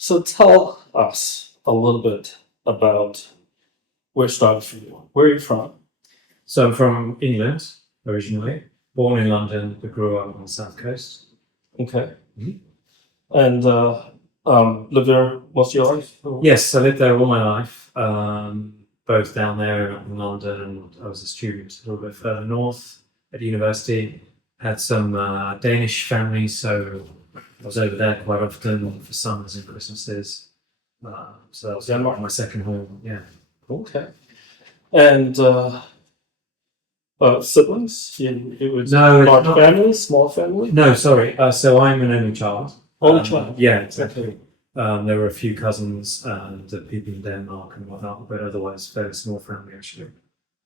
So tell us a little bit about where it started for you. Where are you from? So I'm from England originally, born in London, but grew up on the south coast. Okay. Mhm. And lived there most of your life? Yes, I lived there all my life, both down there in London, and I was a student a little bit further north at university. Had some Danish family, so I was over there quite often for summers and Christmases. So that was Denmark. my second home. Yeah. Okay. And siblings? It was No, it's large not. family, small family? No, sorry. So I'm an only child. Only child? Yeah, exactly. There were a few cousins and people in Denmark and whatnot, but otherwise fairly small family actually.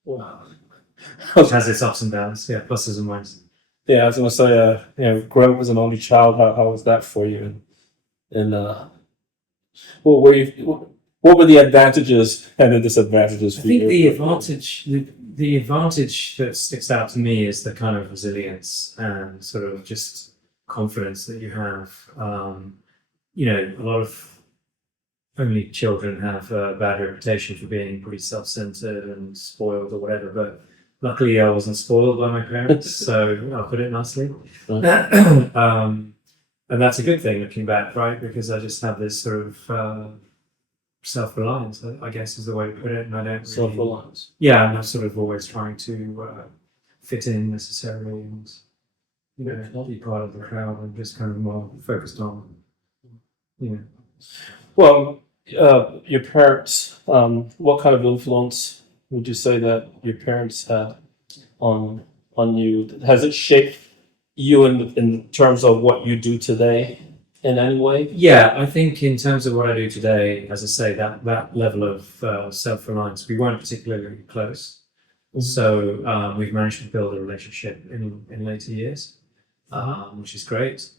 Wow. Which has its ups and downs, yeah, pluses and minuses. Yeah, I was gonna say, growing up as an only child, how was that for you? And what were what were the advantages and the disadvantages I for think you? the advantage that sticks out to me is the kind of resilience and sort of just confidence that you have. A lot of only children have a bad reputation for being pretty self-centered and spoiled or whatever, but luckily I wasn't spoiled by my parents, so I'll put it nicely. And that's a good thing looking back, right? Because I just have this sort of self-reliance, I guess is the way to put it. And I don't really, Self-reliance. yeah, I'm not sort of always trying to fit in necessarily and, be part of the crowd. I'm just kind of more focused on, Well, your parents, what kind of influence would you say that your parents had on you? Has it shaped you in terms of what you do today in any way? Yeah, I think in terms of what I do today, as I say, that level of self-reliance, we weren't particularly close. So we've managed to build a relationship in later years, which is great.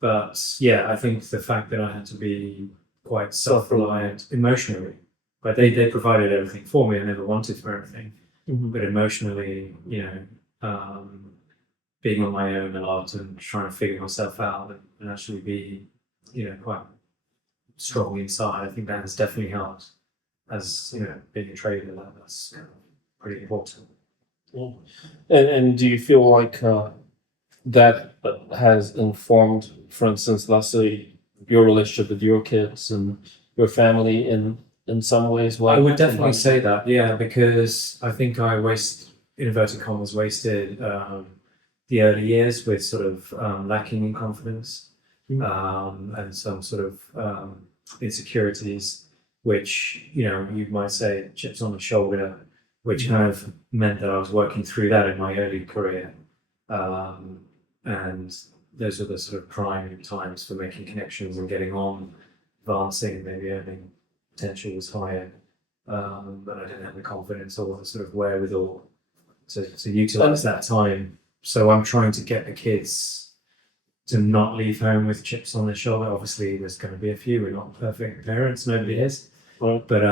But yeah, I think the fact that I had to be quite self-reliant emotionally, but they provided everything for me. I never wanted for everything, but emotionally, being on my own a lot and trying to figure myself out and actually be, quite strong inside. I think that has definitely helped. As being a trader, that's pretty important. Yeah. And do you feel like that has informed, for instance, let's say your relationship with your kids and your family in some ways? I would definitely say that, yeah, because I think I inverted commas, wasted the early years with sort of lacking in confidence and some sort of insecurities, which, you might say chips on the shoulder, which kind of meant that I was working through that in my early career. And those are the sort of prime times for making connections and getting on, advancing, maybe earning potential was higher. But I didn't have the confidence or the sort of wherewithal to utilize that time. So I'm trying to get the kids to not leave home with chips on their shoulder. Obviously, there's going to be a few. We're not perfect parents, nobody is. Right. But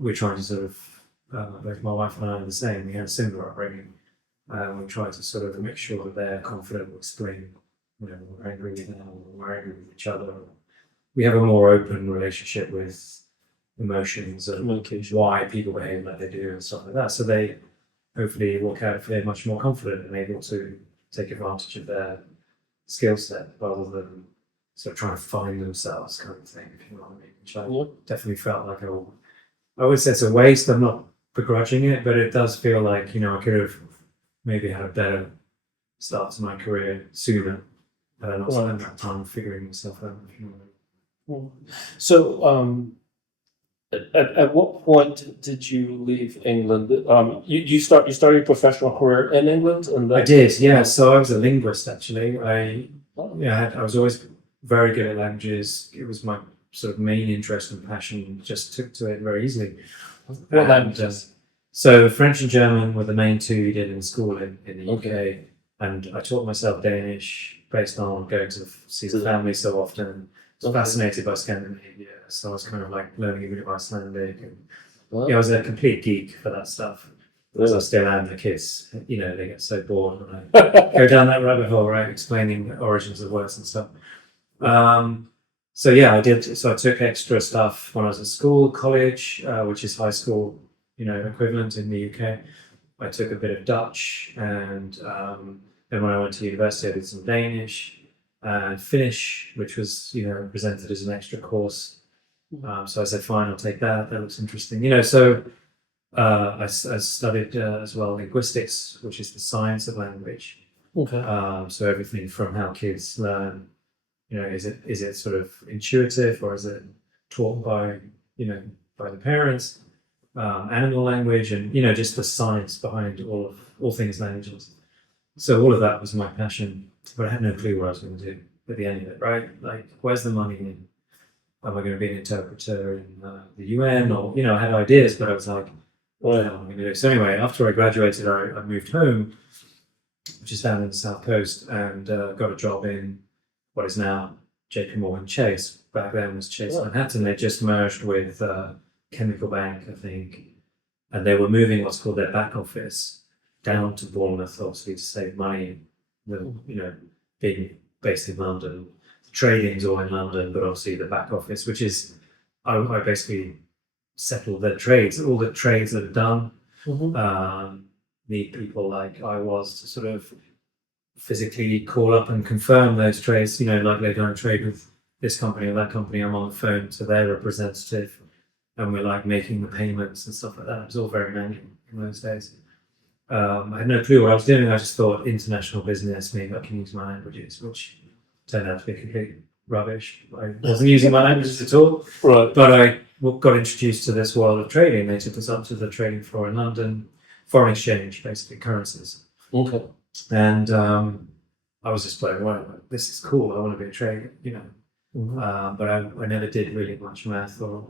we're trying to sort of, both my wife and I are the same. We had a similar upbringing. We try to sort of make sure that they're confident to explain, we're angry with them, we're angry with each other. We have a more open relationship with emotions and why people behave like they do and stuff like that. So they hopefully walk out feeling much more confident and able to take advantage of their skill set rather than sort of trying to find themselves kind of thing, if you know what I mean. Which I definitely felt like I would say it's a waste. I'm not begrudging it, but it does feel like, I could have maybe had a better start to my career sooner. But I not spent that time figuring myself out, if you know what I mean. So, at what point did you leave England? You started your professional career in England, and I did, yeah. So I was a linguist actually. I was always very good at languages. It was my sort of main interest and passion. Just took to it very easily. What languages? So French and German were the main two you did in school in the UK, and I taught myself Danish based on going to see the family so often. I was fascinated by Scandinavia, so I was kind of like learning a bit of Icelandic. And, I was a complete geek for that stuff. As I still am, the kids, they get so bored when I go down that rabbit hole, right, explaining the origins of words and stuff. So yeah, I did. So I took extra stuff when I was at school, college, which is high school, equivalent in the UK. I took a bit of Dutch, and then when I went to university, I did some Danish and Finnish, which was presented as an extra course. So I said, fine, I'll take that. That looks interesting. So I studied as well linguistics, which is the science of language. Okay. So everything from how kids learn, is it sort of intuitive, or is it taught by by the parents? Animal language, and just the science behind all things languages. So all of that was my passion, but I had no clue what I was going to do at the end of it. Right? Like, where's the money in? Am I going to be an interpreter in the UN? Or I had ideas, but I was like, what the hell am I going to do? So anyway, after I graduated, I moved home, which is down in the South Coast, and got a job in what is now JP Morgan Chase. Back then was Chase Manhattan. They just merged with Chemical Bank, I think, and they were moving what's called their back office down to Bournemouth, obviously to save money. With being based in London, trading's all in London, but obviously the back office, which is I basically settled their trades, all the trades that are done. Need people like I was to sort of physically call up and confirm those trades. Like they've done a trade with this company or that company. I'm on the phone to their representative, and we're like making the payments and stuff like that. It was all very manual in those days. I had no clue what I was doing. I just thought international business, maybe I can use my languages, which turned out to be complete rubbish. I wasn't using my languages at all. Right. But I got introduced to this world of trading. They took us up to the trading floor in London, foreign exchange, basically currencies. Okay. And I was just blown away. Like, this is cool. I want to be a trader, But I never did really much math, or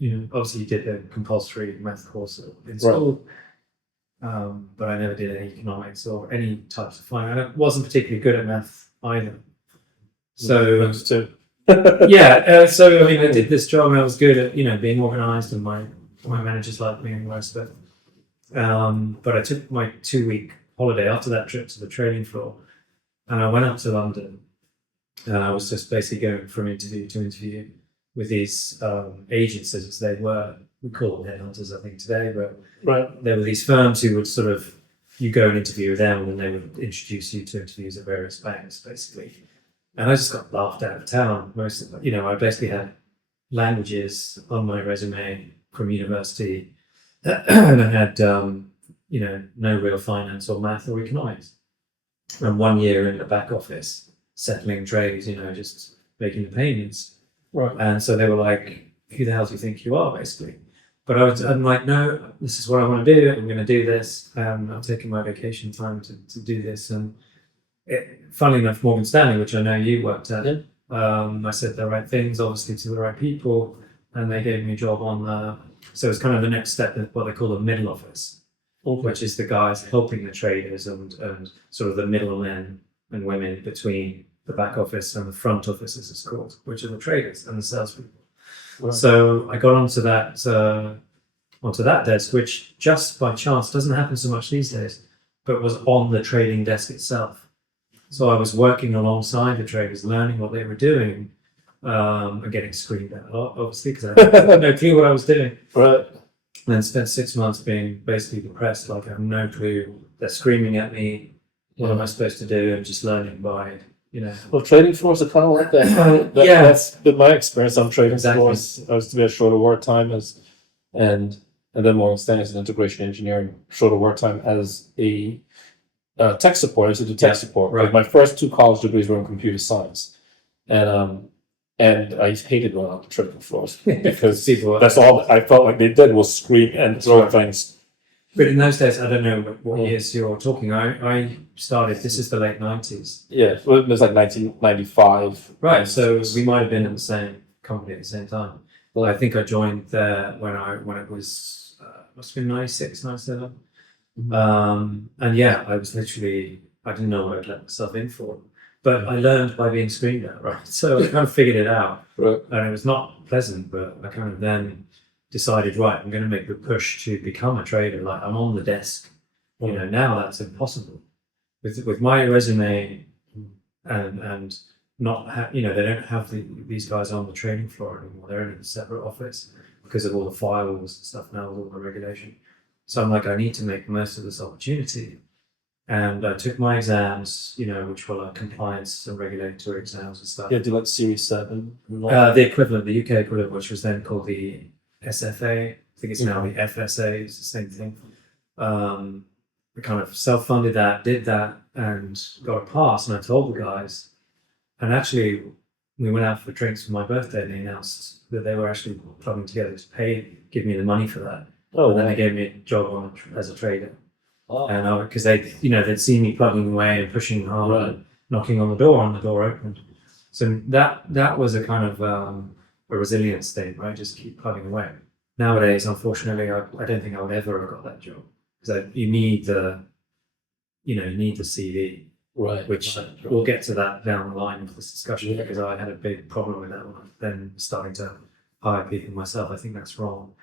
obviously you did the compulsory math course in school. But I never did any economics or any types of finance. I wasn't particularly good at math either. So yeah, so I did this job, and I was good at being organised, and my managers liked me and the rest of it. But I took my 2-week holiday after that trip to the trading floor, and I went up to London, and I was just basically going from interview to interview with these agencies, as they were. We call them headhunters, I think, today, but there were these firms who would sort of, you go and interview with them, and they would introduce you to interviews at various banks, basically. And I just got laughed out of town. Most of it, I basically had languages on my resume from university, and I had, no real finance or math or economics. And 1 year in the back office, settling trades, just making the payments. Right. And so they were like, who the hell do you think you are, basically? But I'm like, no, this is what I want to do. I'm going to do this. I'm taking my vacation time to do this. And funnily enough, Morgan Stanley, which I know you worked at, I said the right things, obviously, to the right people, and they gave me a job on so it's kind of the next step of what they call the middle office, which is the guys helping the traders and sort of the middlemen and women between the back office and the front office, as it's called, which are the traders and the salespeople. Right. So I got onto that desk, which just by chance doesn't happen so much these days, but was on the trading desk itself. So I was working alongside the traders, learning what they were doing, and getting screamed at a lot, obviously, because I had no clue what I was doing. Right. And then spent 6 months being basically depressed, like I have no clue. They're screaming at me. What am I supposed to do? I'm just learning by, Well, trading floors are kind of like that. That's been my experience on trading floors. I was to be a shorter work time and then Morgan Stanley as an integration engineering, shorter work time as a tech support. I used to do tech support. Right. Like my first 2 college degrees were in computer science, and I hated going on the trading floors because that's all I felt like they did was scream and throw things. But in those days, I don't know what years you're talking. I started, this is the late 90s. Yeah, well, it was like 1995. Right, so we might have been in the same company at the same time. Well, I think I joined there when it was, must have been 96, 97. And yeah, I was literally, I didn't know what I'd let myself in for. But I learned by being screamed at, right? So I kind of figured it out. Right. And it was not pleasant, but I kind of then decided, right, I'm going to make the push to become a trader. Like, I'm on the desk. Now that's impossible. With my resume and they don't have these guys on the training floor anymore. They're in a separate office because of all the firewalls and stuff now, with all the regulation. So I'm like, I need to make most of this opportunity. And I took my exams, which were like compliance and regulatory exams and stuff. Yeah, do like Series 7. The equivalent, the UK equivalent, which was then called the SFA. I think it's now the FSA. It's the same thing. I kind of self-funded that, did that, and got a pass. And I told the guys, and actually, we went out for drinks for my birthday, and they announced that they were actually plugging together to give me the money for that. Oh, And then wow. they gave me a job as a trader. Oh, And because they'd seen me plugging away and pushing hard, right. and knocking on the door opened. So that was a kind of a resilience thing, right? Just keep plugging away. Nowadays, unfortunately, I don't think I would ever have got that job, because you need the CV, Right. which right. we'll get to that down the line of this discussion, Yeah. because I had a big problem with that one. Then starting to hire people myself, I think that's wrong.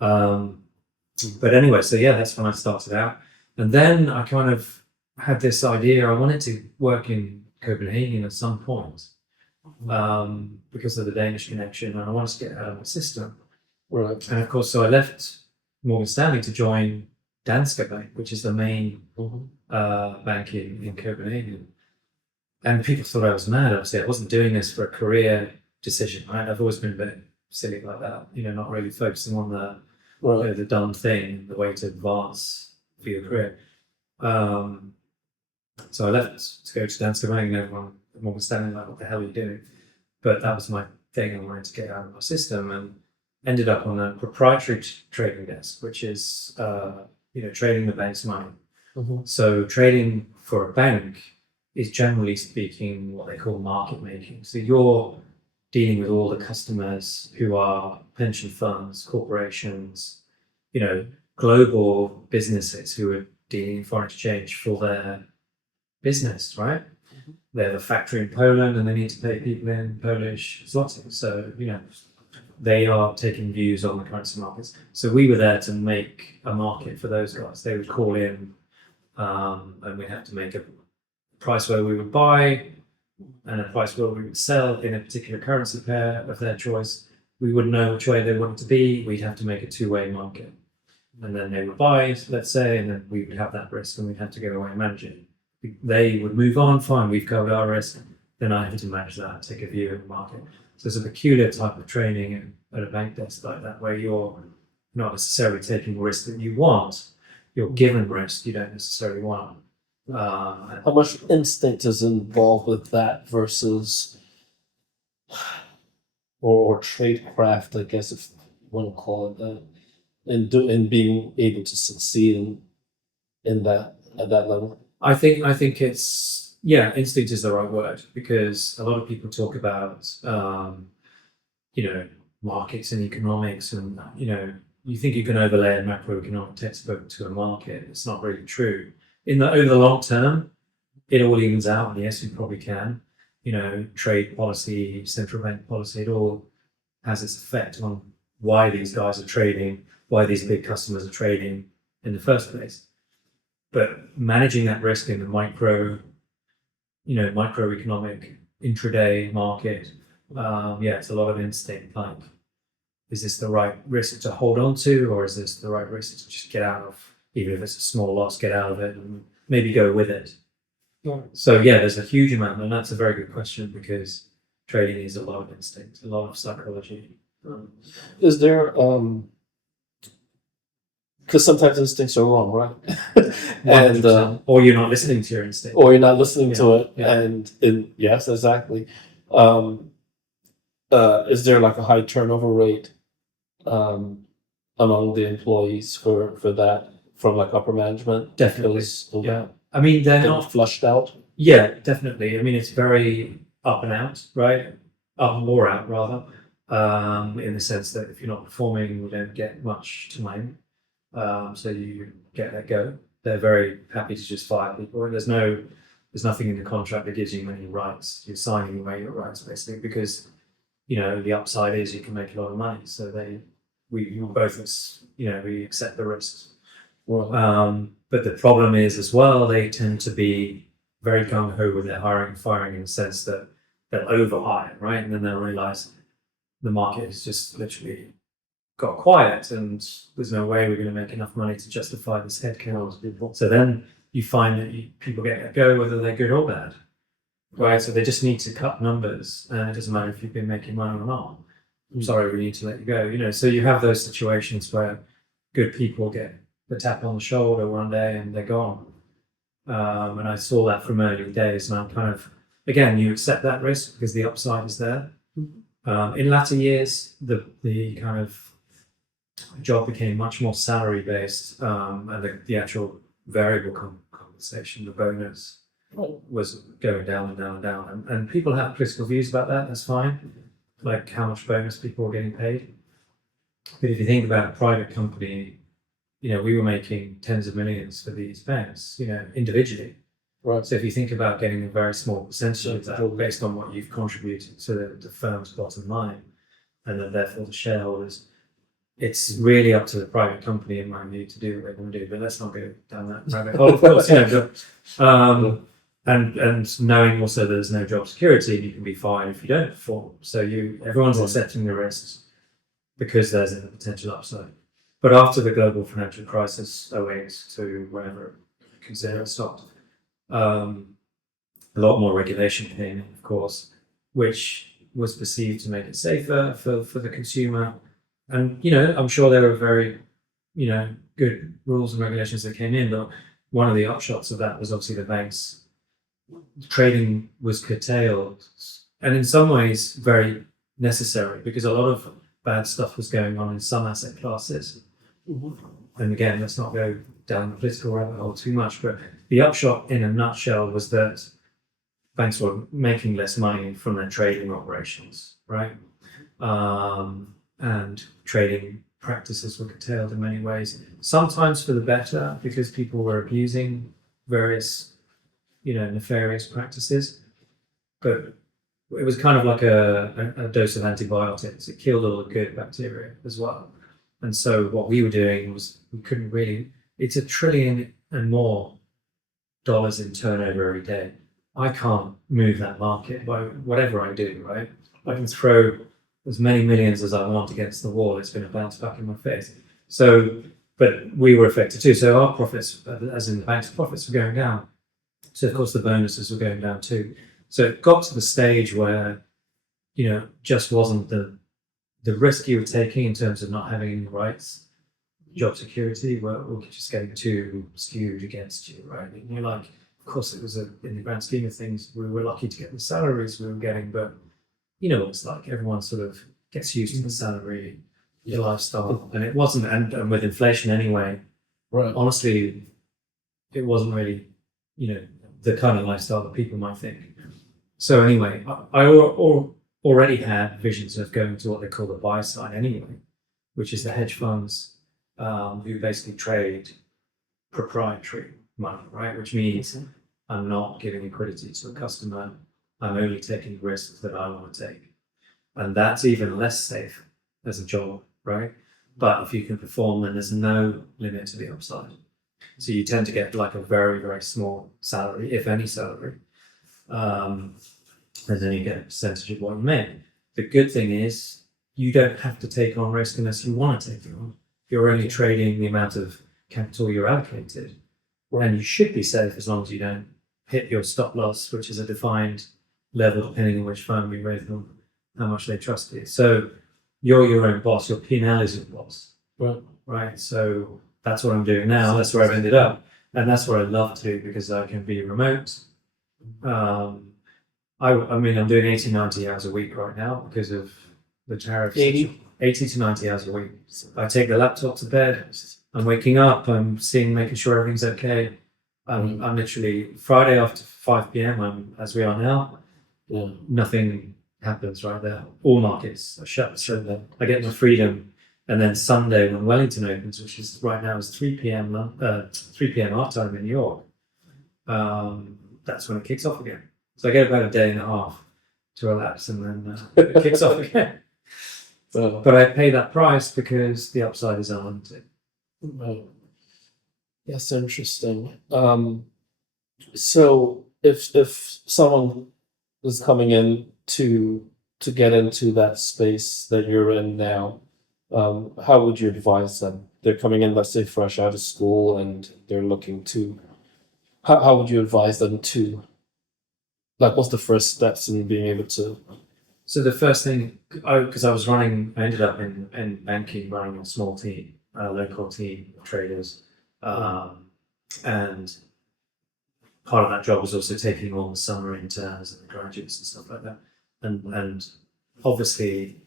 But anyway, so yeah, that's when I started out. And then I kind of had this idea. I wanted to work in Copenhagen at some point, because of the Danish connection, and I wanted to get out of my system. Right. And of course, so I left Morgan Stanley to join Danske Bank, which is the main bank in Copenhagen. And people thought I was mad. Obviously, I wasn't doing this for a career decision, right? I've always been a bit silly like that, not really focusing on the done thing, the way to advance for your career. So I left to go to Danske Bank, and everyone at Morgan Stanley like, what the hell are you doing? But that was my thing. I wanted to get out of my system, and ended up on a proprietary trading desk, which is trading the bank's money. So trading for a bank is, generally speaking, what they call market making. So you're dealing with all the customers who are pension funds, corporations, global businesses who are dealing in foreign exchange for their business, right? They have a factory in Poland and they need to pay people in Polish zloty. So, they are taking views on the currency markets. So we were there to make a market for those guys. They would call in, and we'd have to make a price where we would buy and a price where we would sell in a particular currency pair of their choice. We wouldn't know which way they wanted to be. We'd have to make a two-way market. And then they would buy, let's say, and then we would have that risk, and we'd have to go away and manage it. They would move on, fine, we've covered our risk. Then I have to manage that, take a view of the market. So it's a peculiar type of training at a bank desk like that, where you're not necessarily taking risk that you want. You're given risk you don't necessarily want. How much instinct is involved with that versus or tradecraft, I guess, if you want to call it that, in being able to succeed in that at that level? I think it's, instinct is the right word, because a lot of people talk about markets and economics, and you think you can overlay a macroeconomic textbook to a market. It's not really true. Over the long term, it all evens out, and yes, you probably can. Trade policy, central bank policy, it all has its effect on why these guys are trading, why these big customers are trading in the first place. But managing that risk in the microeconomic intraday market, it's a lot of instinct. Like, is this the right risk to hold on to, or is this the right risk to just get out of? Even if it's a small loss, get out of it and maybe go with it. So there's a huge amount, and that's a very good question, because trading is a lot of instinct, a lot of psychology. Is there because sometimes instincts are wrong, right? And or you're not listening to your instinct, or you're not listening to it, yeah. and yes, exactly. Is there like a high turnover rate among the employees for that, from like upper management? Definitely. Yeah. I mean, they're They're not flushed out. Yeah, definitely. I mean, it's very up and out, right? Up or out, rather, in the sense that if you're not performing, you don't get much time. So you get let go. They're very happy to just fire people. And there's nothing in the contract that gives you any rights. You're signing away your rights, basically, because, the upside is you can make a lot of money. So we both, we accept the risks. Well, But the problem is as well, they tend to be very gung-ho with their hiring and firing, in the sense that they'll overhire, right? And then they'll realize the market has just literally got quiet and there's no way we're going to make enough money to justify this headcount. So then you find that people get let go whether they're good or bad, right? So they just need to cut numbers, and it doesn't matter if you've been making money or not. I'm sorry, we need to let you go. You know, so you have those situations where good people get the tap on the shoulder one day and they're gone. And I saw that from early days, and I'm kind of, again, you accept that risk because the upside is there. In latter years, the kind of job became much more salary based, and the actual variable compensation, the bonus, was going down and down and down. And people have political views about that. That's fine, like how much bonus people are getting paid. But if you think about a private company, you know, we were making tens of millions for these banks, you know, individually. Right. So if you think about getting a very small percentage of that based on what you've contributed to the firm's bottom line, and then therefore the shareholders, it's really up to the private company, in my view, to do what they want to do. But let's not go down that rabbit hole. Of course, you know, and knowing also there's no job security, you can be fired if you don't perform. So everyone's accepting the risks because there's a potential upside. But after the global financial crisis, 08 to whenever it stopped, a lot more regulation came in, of course, which was perceived to make it safer for the consumer. And, you know, I'm sure there were very, you know, good rules and regulations that came in, but one of the upshots of that was obviously the banks. Trading was curtailed, and in some ways very necessary, because a lot of bad stuff was going on in some asset classes. And again, let's not go down the political rabbit hole too much, but the upshot in a nutshell was that banks were making less money from their trading operations, right? And trading practices were curtailed in many ways, sometimes for the better, because people were abusing various, you know, nefarious practices. But it was kind of like a dose of antibiotics. It killed all the good bacteria as well. And so what we were doing was, we couldn't really, it's $1 trillion and more dollars in turnover every day. I can't move that market by whatever I do, right? I can throw as many millions as I want against the wall. It's going to bounce back in my face. So, but we were affected too. So our profits, as in the bank's profits, were going down. So of course the bonuses were going down too. So it got to the stage where, you know, just wasn't the risk you were taking in terms of not having any rights, job security, were just getting too skewed against you, right? And you're like, of course it was in the grand scheme of things, we were lucky to get the salaries we were getting, but you know what it's like, everyone sort of gets used to the salary, the lifestyle, and it wasn't, and with inflation anyway, Right. honestly, it wasn't really, you know, the kind of lifestyle that people might think. So anyway, I already had visions of going to what they call the buy side anyway, which is the hedge funds who basically trade proprietary money, right? Which means I'm not giving liquidity to a customer. I'm only taking risks that I want to take. And that's even less safe as a job, right? But if you can perform, then there's no limit to the upside. So you tend to get like a very, very small salary, if any salary. And then you get a percentage of what you make. The good thing is you don't have to take on risk unless you want to take it on. You're only trading the amount of capital you're allocated. And you should be safe as long as you don't hit your stop loss, which is a defined level depending on which firm you're with and how much they trust you. So you're your own boss, your P&L is your boss. Right. So that's what I'm doing now. That's where I've ended up. And that's what I love to do because I can be remote. I mean, I'm doing 80, 90 hours a week right now because of the tariffs. 80 to 90 hours a week. I take the laptop to bed. I'm waking up. I'm making sure everything's okay. I'm literally Friday after 5 p.m. As we are now. Nothing happens right there. All markets are shut. So I get my freedom. And then Sunday when Wellington opens, which is right now is 3 p.m. our time in New York. That's when it kicks off again. So I get about a day and a half to relax, and then it kicks off again. But I pay that price because the upside is unlimited. That's interesting. So if someone was coming in to get into that space that you're in now, how would you advise them? They're coming in, let's say, fresh out of school, and they're looking to. How would you advise them to, like, what's the first steps in being able to? So the first thing, because I ended up in banking, running a small team, a local team of traders, and part of that job was also taking on the summer interns and the graduates and stuff like that. And obviously,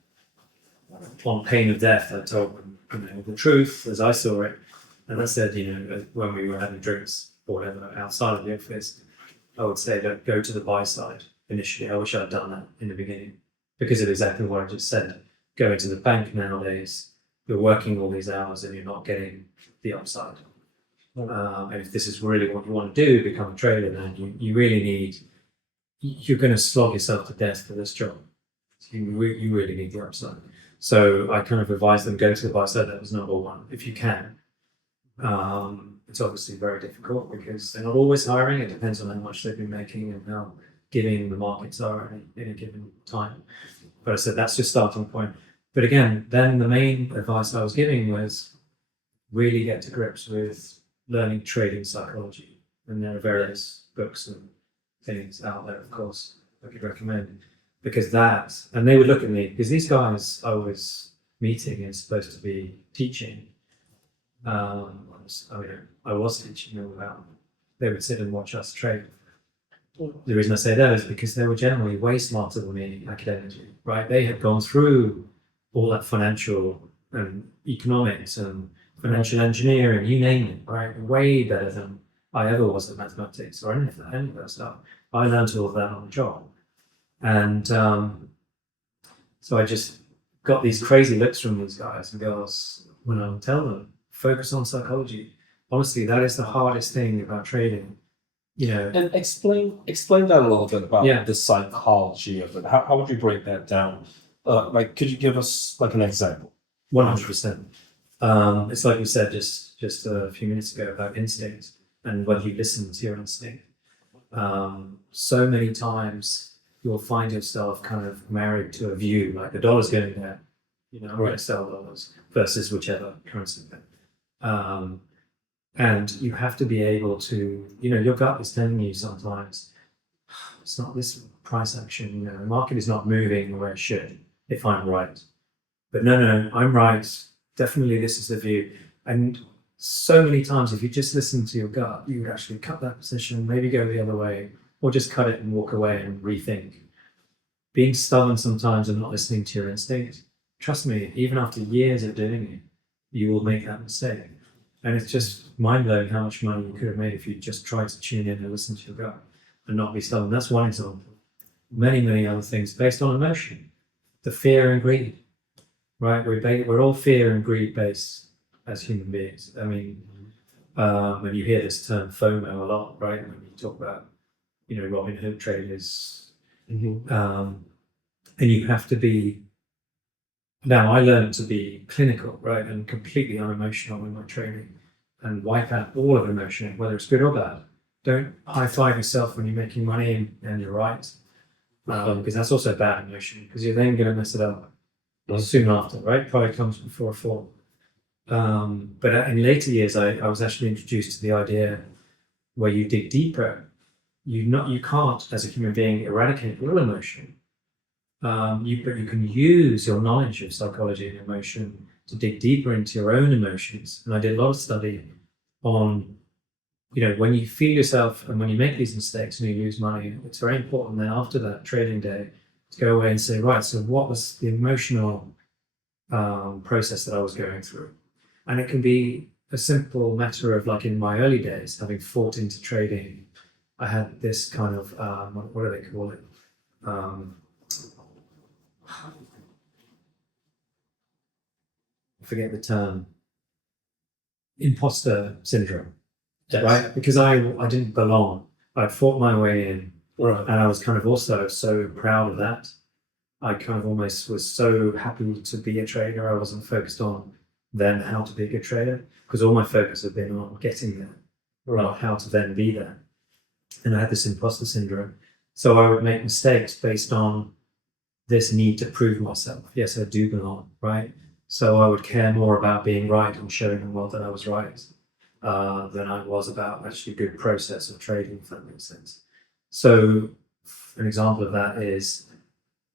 on pain of death, I told them, the truth as I saw it. And I said, when we were having drinks or whatever outside of the office, I would say, don't go to the buy side initially. I wish I'd done that in the beginning because of exactly what I just said. Going to the bank nowadays, you're working all these hours and you're not getting the upside. And if this is really what you want to do, become a trader, then you really need, you're going to slog yourself to death for this job. You really need the upside. So I kind of advised them, go to the buy side. That was number one, if you can. It's obviously very difficult because they're not always hiring. It depends on how much they've been making and how giving the markets are in a given time. But I said that's your starting point. But again, then the main advice I was giving was really get to grips with learning trading psychology. And there are various books and things out there, of course, I could recommend. Because and they would look at me, because these guys I was meeting and supposed to be teaching. I was teaching them about, they would sit and watch us trade. The reason I say that is because they were generally way smarter than me academically, right? They had gone through all that financial and economics and financial engineering, you name it, right? Way better than I ever was at mathematics or any of that stuff. I learned all of that on the job. And so I just got these crazy looks from these guys and girls when I would tell them, focus on psychology. Honestly, that is the hardest thing about trading. And explain that a little bit about the psychology of it. How would you break that down? Could you give us like an example? 100%. It's like we said just a few minutes ago about instinct and whether you listen to your instinct. So many times you'll find yourself kind of married to a view, like the dollar's going there, I'm going to sell dollars versus whichever currency. And you have to be able to, your gut is telling you sometimes, it's not this price action, the market is not moving where it should, if I'm right. But no, I'm right. Definitely this is the view. And so many times, if you just listen to your gut, you would actually cut that position, maybe go the other way, or just cut it and walk away and rethink. Being stubborn sometimes and not listening to your instinct, trust me, even after years of doing it, you will make that mistake. And it's just mind-blowing how much money you could have made if you just tried to tune in and listen to your gut and not be stubborn. That's one example. Many, many other things based on emotion. The fear and greed, right? We're all fear and greed based as human beings. I mean, when you hear this term FOMO a lot, right? When you talk about, Robin Hood traders, and you have to be. Now I learned to be clinical, right, and completely unemotional in my training, and wipe out all of emotion, whether it's good or bad. Don't high five yourself when you're making money and you're right, because that's also a bad emotion, because you're then going to mess it up soon after, right? Pride comes before a fall. But in later years, I was actually introduced to the idea where you dig deeper. You can't, as a human being, eradicate all emotion. But you can use your knowledge of psychology and emotion to dig deeper into your own emotions. And I did a lot of study on, when you feel yourself and when you make these mistakes and you lose money, it's very important then after that trading day to go away and say, right, so what was the emotional process that I was going through? And it can be a simple matter of, like in my early days, having fought into trading, I had this kind of, what do they call it? I forget the term, imposter syndrome, right? Because I didn't belong. I fought my way in, and I was kind of also so proud of that. I kind of almost was so happy to be a trader. I wasn't focused on then how to be a good trader, because all my focus had been on getting there, not how to then be there. And I had this imposter syndrome. So I would make mistakes based on this need to prove myself. Yes, I do belong, right? So I would care more about being right and showing the world that I was right than I was about actually a good process of trading, if that makes sense. So an example of that is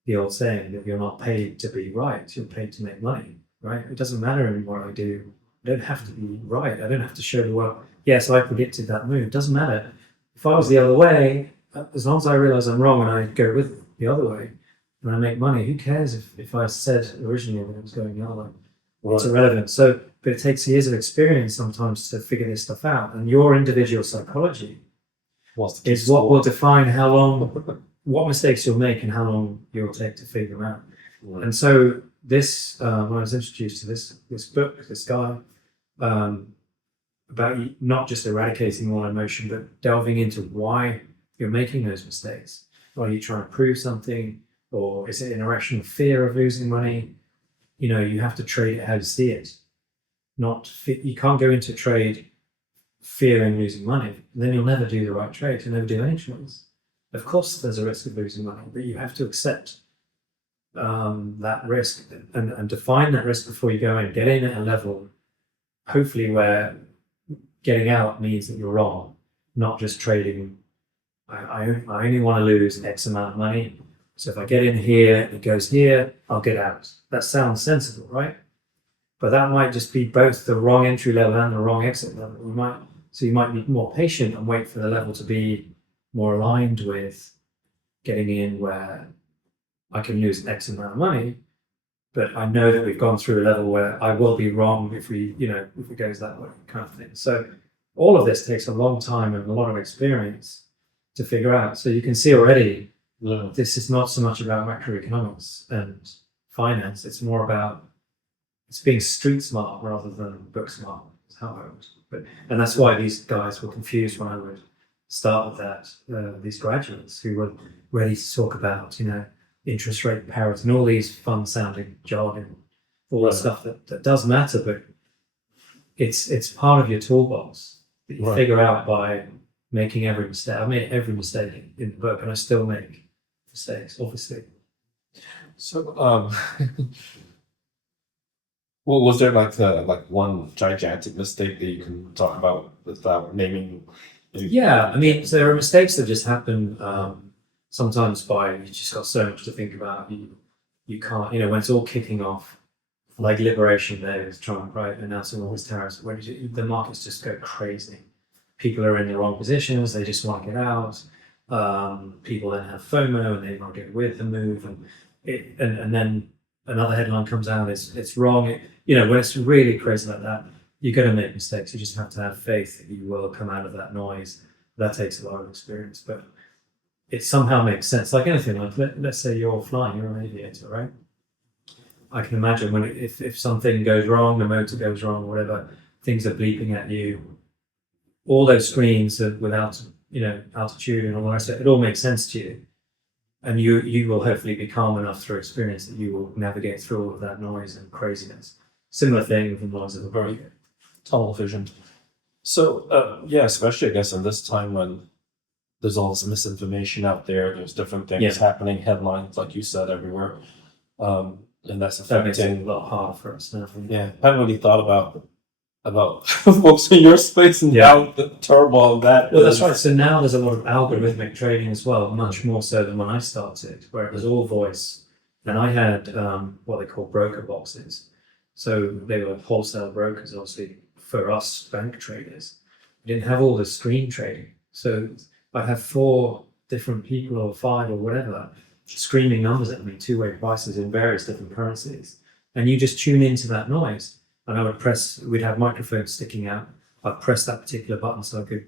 the old saying that you're not paid to be right, you're paid to make money, right? It doesn't matter anymore what I do. I don't have to be right. I don't have to show the world, yes, I predicted that move. It doesn't matter. If I was the other way, as long as I realize I'm wrong and I go with the other way and I make money, who cares if I said originally that it was going the other way? It's irrelevant. So, but it takes years of experience sometimes to figure this stuff out. And your individual psychology is what will define how long, what mistakes you'll make and how long you'll take to figure them out. Right. And so this, when I was introduced to this book, this guy, about not just eradicating all emotion, but delving into why you're making those mistakes. Are you trying to prove something, or is it an irrational fear of losing money? You know, you have to trade it how you see it. You can't go into trade fearing losing money. Then you'll never do the right trade. You'll never do any trades. Of course, there's a risk of losing money, but you have to accept that risk and define that risk before you go in. Get in at a level, hopefully, where getting out means that you're wrong, not just trading. I only want to lose X amount of money. So if I get in here, it goes here, I'll get out. That sounds sensible, right? But that might just be both the wrong entry level and the wrong exit level. You might be more patient and wait for the level to be more aligned with getting in where I can lose X amount of money, but I know that we've gone through a level where I will be wrong if it goes that way, kind of thing. So all of this takes a long time and a lot of experience to figure out. So you can see already, this is not so much about macroeconomics and finance. It's more about being street smart rather than book smart. Is how I would. And that's why these guys were confused when I would start with that. These graduates who were ready to talk about, interest rate parity and all these fun-sounding jargon, all that stuff that does matter, but it's part of your toolbox that you figure out by making every mistake. I made every mistake in the book, and I still make mistakes, obviously. So, well, was there like one gigantic mistake that you can talk about without naming? Yeah, I mean, so there are mistakes that just happen sometimes by you just got so much to think about. You can't, when it's all kicking off, like Liberation Day with Trump, right, announcing all his tariffs, when the markets just go crazy. People are in the wrong positions, they just want to get out. People then have FOMO and they want to get with the move, and then another headline comes out, it's wrong. When it's really crazy like that, you're going to make mistakes. You just have to have faith that you will come out of that noise. That takes a lot of experience, but it somehow makes sense. Like anything, like let's say you're flying, you're an aviator, right? I can imagine if something goes wrong, the motor goes wrong, or whatever, things are bleeping at you. All those screens are without, altitude and all the rest of it. It all makes sense to you, and you will hopefully be calm enough through experience that you will navigate through all of that noise and craziness. Similar thing with the noise of the boat. Tunnel vision. So, especially I guess in this time when there's all this misinformation out there, there's different things happening, headlines, like you said, everywhere. And that's That makes it affecting. a lot harder for us now. Yeah, I haven't really thought about folks in your space and how the turmoil of that. Well, that's right. So now there's a lot of algorithmic trading as well, much more so than when I started, where it was all voice. And I had what they call broker boxes. So they were wholesale brokers, obviously, for us bank traders. We didn't have all the screen trading. So I'd have 4 different people or 5 or whatever screaming numbers at me, two-way prices in various different currencies. And you just tune into that noise. And I would we'd have microphones sticking out. I'd press that particular button so I could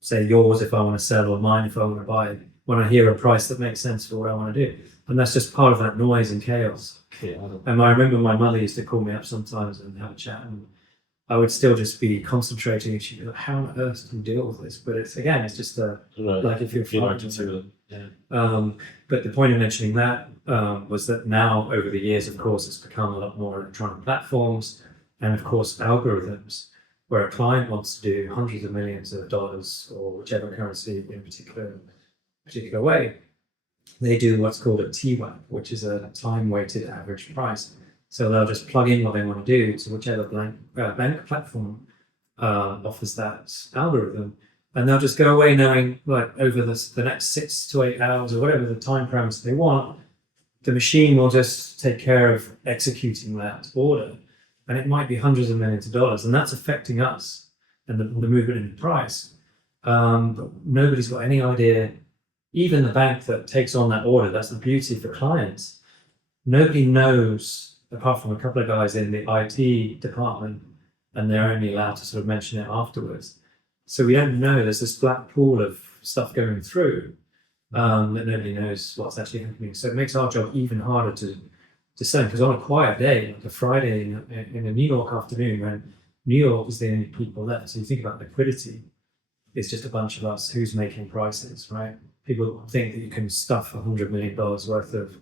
say yours if I want to sell or mine if I want to buy, when I hear a price that makes sense for what I want to do. And that's just part of that noise and chaos. And I remember my mother used to call me up sometimes and have a chat, and I would still just be concentrating, and she'd be like, how on earth do you deal with this? But it's just like if you're flying. But the point of mentioning that was that now over the years, of course, it's become a lot more electronic platforms and of course algorithms, where a client wants to do hundreds of millions of dollars or whichever currency in a particular way. they do what's called a TWAP, which is a time-weighted average price. So they'll just plug in what they want to do to whichever bank platform offers that algorithm, and they'll just go away knowing, like, over the next 6 to 8 hours or whatever the time parameters they want, the machine will just take care of executing that order, and it might be hundreds of millions of dollars, and that's affecting us and the movement in the price. But nobody's got any idea. Even the bank that takes on that order, that's the beauty for clients. Nobody knows, apart from a couple of guys in the IT department, and they're only allowed to sort of mention it afterwards. So we don't know. There's this black pool of stuff going through that nobody knows what's actually happening. So it makes our job even harder to discern. Because on a quiet day, like a Friday in a New York afternoon, when New York is the only people there, so you think about liquidity, it's just a bunch of us who's making prices, right? People think that you can stuff $100 million worth of,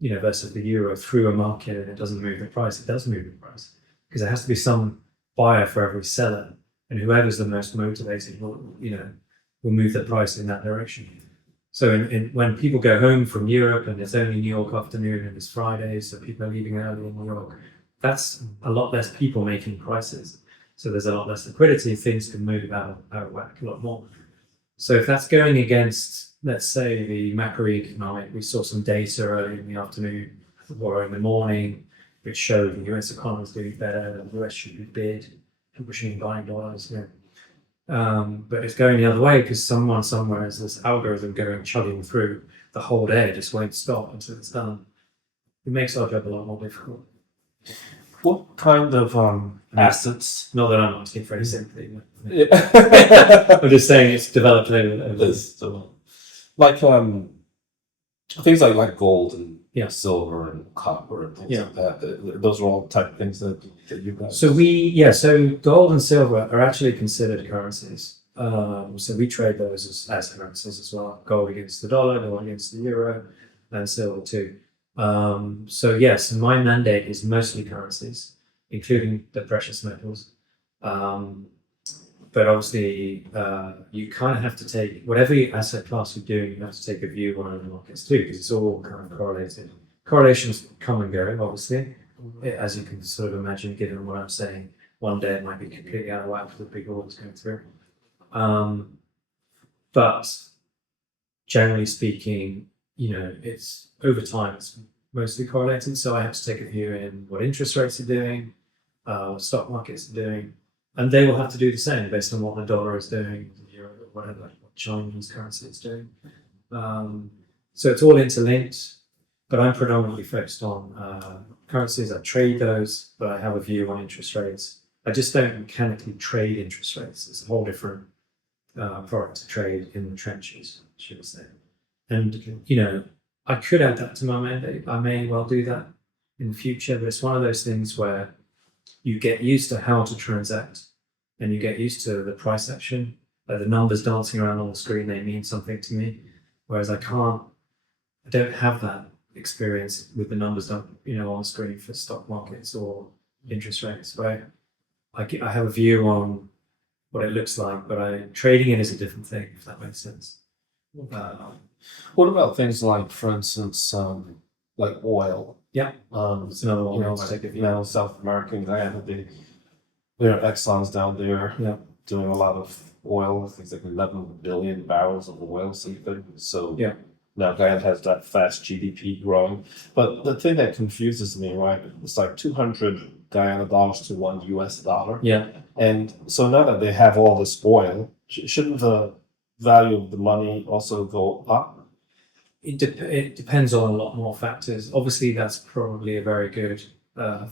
versus the euro through a market and it doesn't move the price. It does move the price because there has to be some buyer for every seller, and whoever's the most motivated will move the price in that direction. So when people go home from Europe and it's only New York afternoon and it's Friday, so people are leaving early in New York, that's a lot less people making prices. So there's a lot less liquidity, things can move out of whack a lot more. So if that's going against, let's say, the macroeconomic, we saw some data early in the afternoon or in the morning, which showed the US economy is doing better, the US should be bid, people should be buying dollars. But it's going the other way because someone somewhere has this algorithm chugging through the whole day, just won't stop until it's done. It makes our job a lot more difficult. What kind of assets? Not that I'm asking for any sympathy. But Yeah. I'm just saying it's developed over This, like things like gold and silver and copper and things like that. Those are all type of things that you guys. So gold and silver are actually considered currencies. So we trade those as currencies as well. Gold against the dollar, gold against the euro, and silver too. So yes, my mandate is mostly currencies, including the precious metals. But obviously, you kind of have to take whatever asset class you're doing. You have to take a view on other markets too, because it's all kind of correlated. Correlations come and go, obviously, as you can sort of imagine. Given what I'm saying, one day it might be completely out of whack with big orders going through. But generally speaking, it's over time. It's mostly correlated. So I have to take a view in what interest rates are doing, what stock markets are doing. And they will have to do the same based on what the dollar is doing, the euro, whatever, what Chinese currency is doing. So it's all interlinked, but I'm predominantly focused on currencies. I trade those, but I have a view on interest rates. I just don't mechanically trade interest rates. It's a whole different product to trade in the trenches, should I say. And, I could add that to my mandate. I may well do that in the future, but it's one of those things where you get used to how to transact and you get used to the price action. Like the numbers dancing around on the screen, they mean something to me. Whereas I don't have that experience with the numbers on the screen for stock markets or interest rates, right? I have a view on what it looks like, but trading it is a different thing, if that makes sense. What about things like, for instance, like oil? Yeah, it's another one. Like, South American Guyana, there are Exxon's down there doing a lot of oil. I think it's like 11 billion barrels of oil, something. So now Guyana has that fast GDP growing. But the thing that confuses me, right, it's like 200 Guyana dollars to $1 US. Yeah. And so now that they have all this oil, shouldn't the value of the money also go up? It depends on a lot more factors. Obviously, that's probably a very good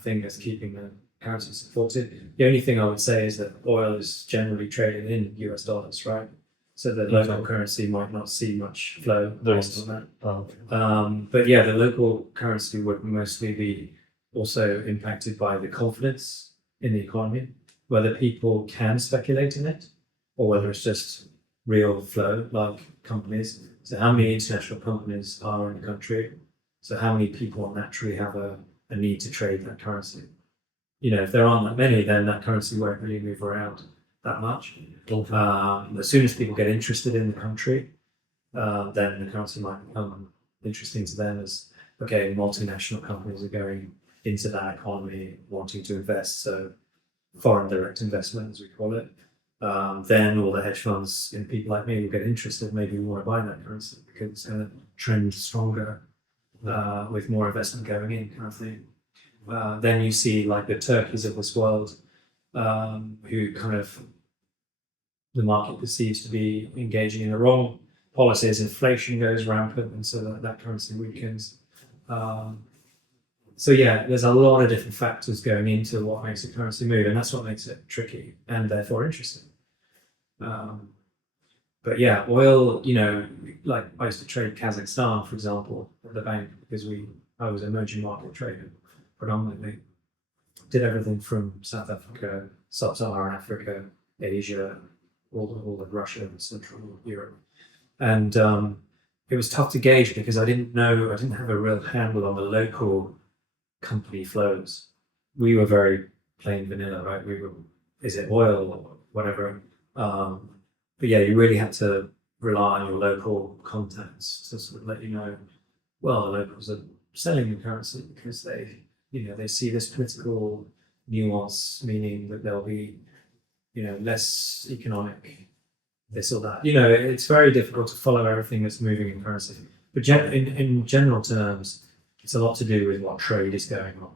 thing that's keeping the currency supported. The only thing I would say is that oil is generally traded in US dollars, right? So the local currency might not see much flow based on that. But the local currency would mostly be also impacted by the confidence in the economy, whether people can speculate in it or whether it's just real flow, like companies. So how many international companies are in the country? So how many people naturally have a need to trade that currency? If there aren't that many, then that currency won't really move around that much. As soon as people get interested in the country, then the currency might become interesting to them as, okay, multinational companies are going into that economy wanting to invest, so foreign direct investment, as we call it. Then all the hedge funds and people like me will get interested. Maybe we want to buy that currency because it's going to trend stronger with more investment going in, kind of thing. Then you see like the Turkeys of this world, who kind of the market perceives to be engaging in the wrong policies. Inflation goes rampant, and so that currency weakens. So yeah, there's a lot of different factors going into what makes a currency move, and that's what makes it tricky and therefore interesting. But yeah, oil, like I used to trade Kazakhstan, for example, at the bank because I was an emerging market trader predominantly. Did everything from South Africa, Sub-Saharan Africa, Asia, all of Russia and Central Europe. And it was tough to gauge because I didn't have a real handle on the local company flows. We were very plain vanilla, right? Is it oil or whatever? But yeah, you really had to rely on your local contacts to sort of let you know, well, the locals are selling the currency because they see this political nuance, meaning that there'll be, less economic this or that. It's very difficult to follow everything that's moving in currency. But in general terms, it's a lot to do with what trade is going on.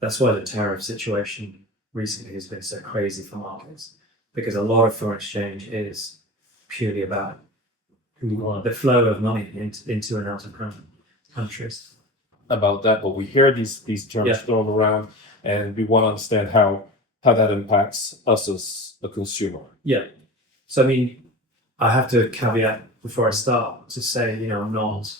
That's why the tariff situation recently has been so crazy for markets, because a lot of foreign exchange is purely about the flow of money into and out of countries. About that, but we hear these terms thrown around, and we want to understand how that impacts us as a consumer. Yeah. So, I have to caveat before I start to say, I'm not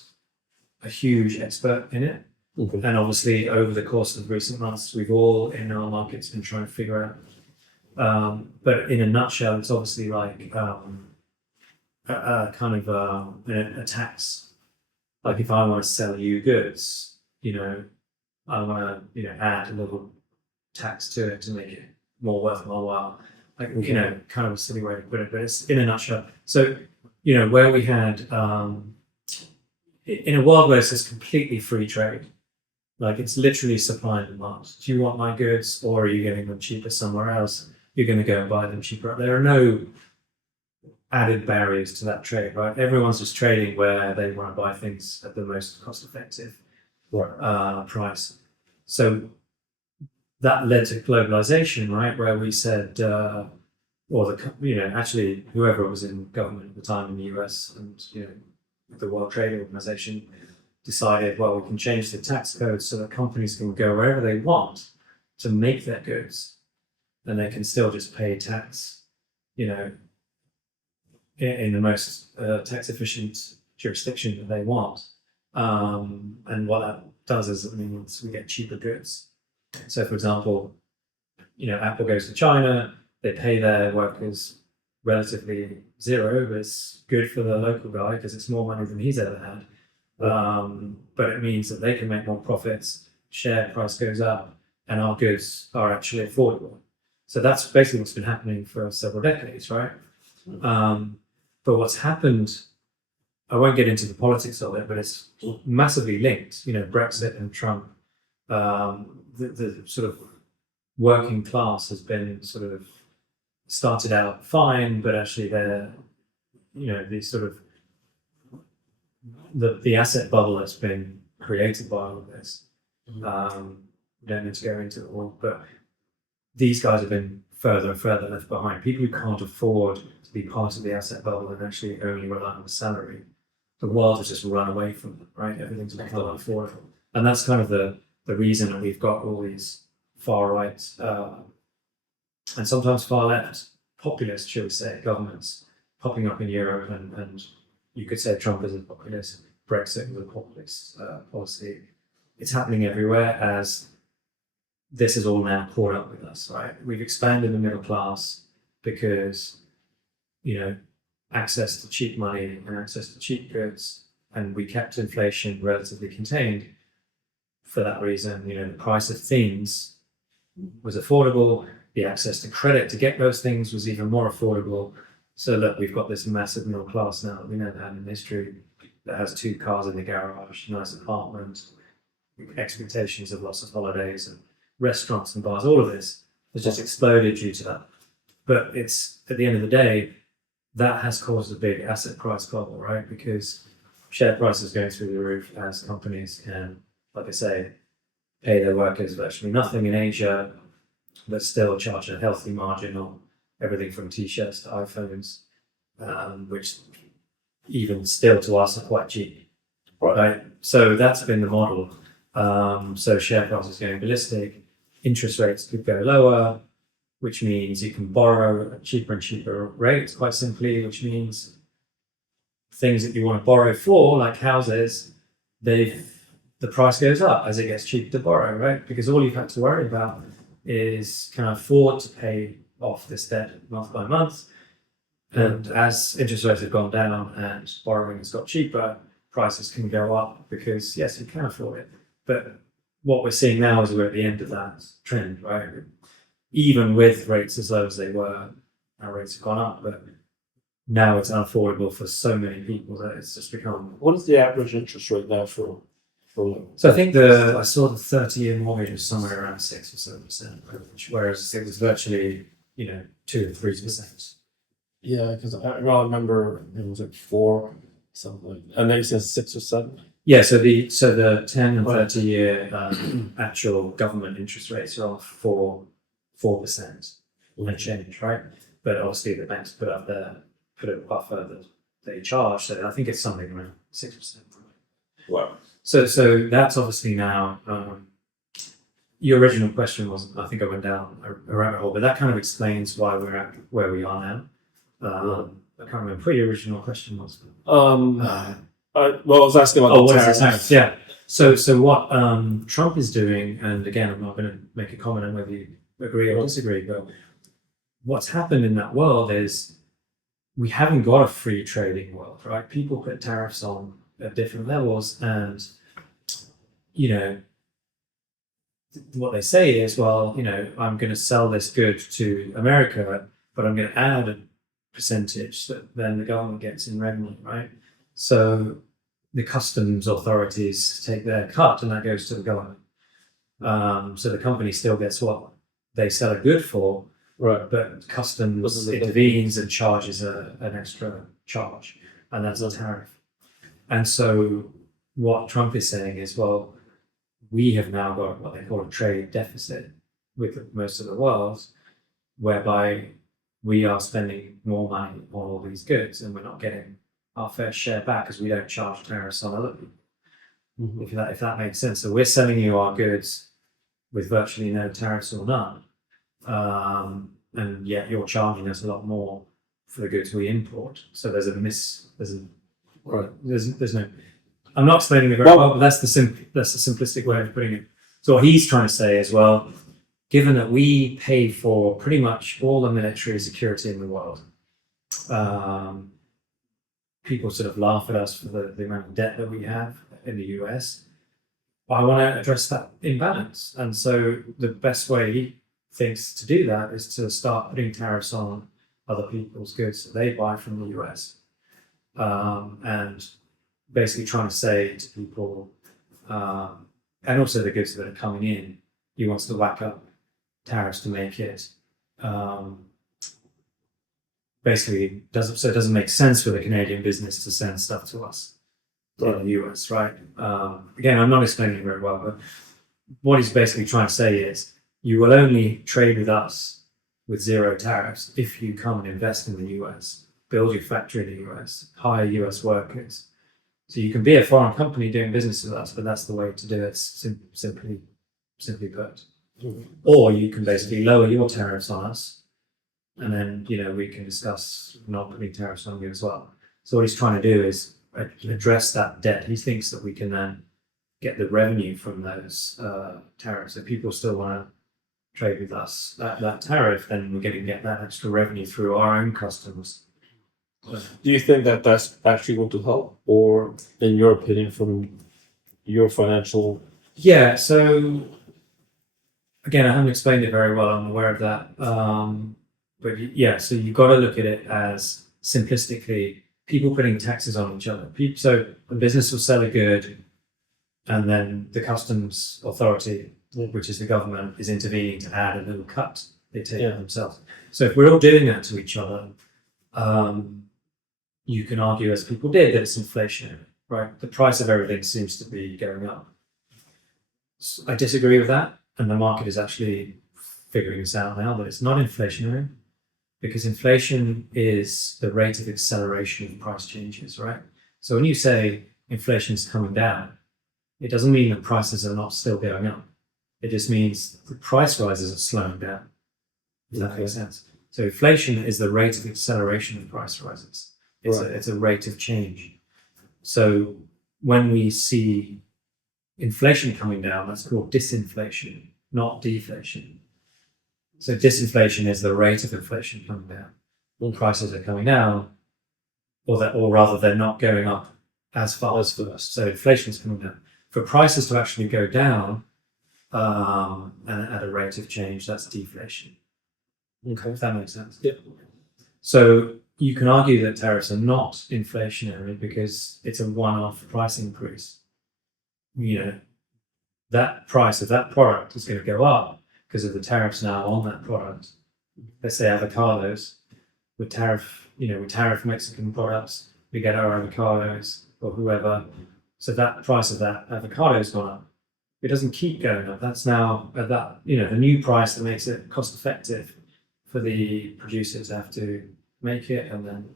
a huge expert in it. Okay. And obviously, over the course of recent months, we've all in our markets been trying to figure out. But in a nutshell, it's obviously like a kind of a tax. Like if I want to sell you goods, I want to add a little tax to it to make it more worth my while. Like kind of a silly way to put it, but it's in a nutshell. So where we had in a world where it's just completely free trade, like it's literally supply and demand. Do you want my goods, or are you getting them cheaper somewhere else? You're going to go and buy them cheaper. There are no added barriers to that trade, right? Everyone's just trading where they want to buy things at the most cost-effective price. So that led to globalization, right? Where we said, actually, whoever was in government at the time in the US and the World Trade Organization decided, well, we can change the tax code so that companies can go wherever they want to make their goods, and they can still just pay tax, in the most tax efficient jurisdiction that they want. And what that does is it means we get cheaper goods. So, for example, Apple goes to China, they pay their workers relatively zero, but it's good for the local guy because it's more money than he's ever had. But it means that they can make more profits, share price goes up, and our goods are actually affordable. So that's basically what's been happening for several decades, right? But what's happened, I won't get into the politics of it, but it's massively linked. Brexit and Trump. The sort of working class has been sort of started out fine, but actually they're, the sort of the asset bubble that's been created by all of this. We don't need to go into it all, but these guys have been further and further left behind. People who can't afford to be part of the asset bubble and actually only rely on the salary, the world has just run away from them, right? Everything's become affordable. And that's kind of the reason that we've got all these far right and sometimes far left populist, shall we say, governments popping up in Europe, and you could say Trump is a populist, Brexit was a populist policy. It's happening everywhere as this is all now caught up with us, right? We've expanded the middle class because, access to cheap money and access to cheap goods, and we kept inflation relatively contained. For that reason, the price of things was affordable. The access to credit to get those things was even more affordable. So look, we've got this massive middle class now that we never had in history. that has 2 cars in the garage, nice apartment, expectations of lots of holidays and restaurants and bars, all of this has just exploded due to that. But it's at the end of the day, that has caused a big asset price bubble, right? Because share prices going through the roof as companies can, like I say, pay their workers virtually nothing in Asia, but still charge a healthy margin on everything from t-shirts to iPhones, which even still to us are quite cheap, right? So that's been the model. So share prices going ballistic, interest rates could go lower, which means you can borrow at cheaper and cheaper rates, quite simply, which means things that you want to borrow for, like houses, the price goes up as it gets cheaper to borrow, right? Because all you've had to worry about is, can I afford to pay off this debt month by month? And as interest rates have gone down and borrowing has got cheaper, prices can go up because, yes, you can afford it. But what we're seeing now is we're at the end of that trend, right? Even with rates as low as they were, our rates have gone up, but now it's unaffordable for so many people that it's just become. What is the average interest rate now for? So I think I saw the 30-year mortgage was somewhere around 6 or 7%, whereas it was virtually 2 or 3%. Yeah, because I remember it was like 4 something, and then you said 6 or 7. Yeah, so the 10 and 30-year actual government interest rates are for 4% and change, right? But obviously the banks put a buffer that they charge, so I think it's something around 6%. Wow. So that's obviously now. Your original question was, I think I went down a rabbit hole, but that kind of explains why we're at where we are now. I can't remember what your original question was. I was asking about what the is the tariffs. tariffs? Yeah. So what Trump is doing, and again, I'm not going to make a comment on whether you agree or disagree, but what's happened in that world is we haven't got a free trading world, right? People put tariffs on at different levels, and what they say is, well, I'm going to sell this good to America, but I'm going to add a percentage that then the government gets in revenue, right? So the customs authorities take their cut, and that goes to the government. So the company still gets what they sell a good for, Right. but customs intervenes and charges an extra charge, and that's a tariff. And so what Trump is saying is, well, we have now got what they call a trade deficit with most of the world, whereby we are spending more money on all these goods and we're not getting our fair share back because we don't charge tariffs on other people. Mm-hmm. If that makes sense. So we're selling you our goods with virtually no tariffs or none, and yet you're charging us a lot more for the goods we import. So there's no. I'm not explaining it very well, but that's the simplistic way of putting it. So what he's trying to say is, well, given that we pay for pretty much all the military security in the world, people sort of laugh at us for the amount of debt that we have in the US. I want to address that imbalance. And so the best way he thinks to do that is to start putting tariffs on other people's goods that they buy from the US. And basically trying to say to people, and also the goods that are coming in, he wants to whack up tariffs to make it basically it doesn't make sense for the Canadian business to send stuff to us in the US, right? Again, I'm not explaining it very well, but what he's basically trying to say is you will only trade with us with 0 tariffs if you come and invest in the US, build your factory in the US, hire US workers. So you can be a foreign company doing business with us, but that's the way to do it, simply put. Mm-hmm. Or you can basically lower your tariffs on us, and then we can discuss not putting tariffs on you as well. So what he's trying to do is address that debt. He thinks that we can then get the revenue from those tariffs. If people still want to trade with us that tariff, then we're going to get that extra revenue through our own customers. Do you think that that's actually going to help, or in your opinion, from your financial? Yeah. So again, I haven't explained it very well. I'm aware of that. But yeah, so you've got to look at it as simplistically people putting taxes on each other. So a business will sell a good, and then the customs authority, which is the government, is intervening to add a little cut. They take it themselves. So if we're all doing that to each other, you can argue, as people did, that it's inflationary, right? The price of everything seems to be going up. I disagree with that, and the market is actually figuring this out now, that it's not inflationary, because inflation is the rate of acceleration of price changes, right? So when you say inflation is coming down, it doesn't mean that prices are not still going up. It just means the price rises are slowing down. Does that make sense? So inflation is the rate of acceleration of price rises. It's a rate of change. So when we see inflation coming down, that's called disinflation, not deflation. So disinflation is the rate of inflation coming down. When prices are coming down, or rather they're not going up as fast. So inflation is coming down. For prices to actually go down and at a rate of change, that's deflation. Okay. If that makes sense. Yep. So you can argue that tariffs are not inflationary because it's a one-off price increase. You know, that price of that product is going to go up because of the tariffs now on that product. Let's say avocados, we tariff Mexican products, we get our avocados or whoever. So that price of that avocado has gone up. It doesn't keep going up. That's now at that, the new price that makes it cost effective for the producers to have to make it, and then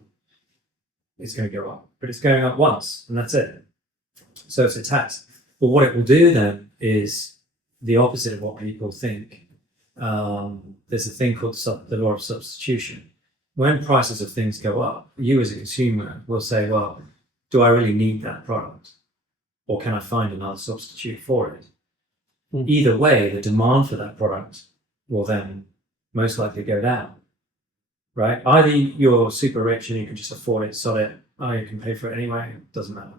it's going to go up. But it's going up once, and that's it. So it's a tax. But what it will do then is the opposite of what people think. There's a thing called the law of substitution. When prices of things go up, you as a consumer will say, well, do I really need that product? Or can I find another substitute for it? Either way, the demand for that product will then most likely go down, right? Either you're super rich and you can just afford it, sell it, you can pay for it anyway, it doesn't matter.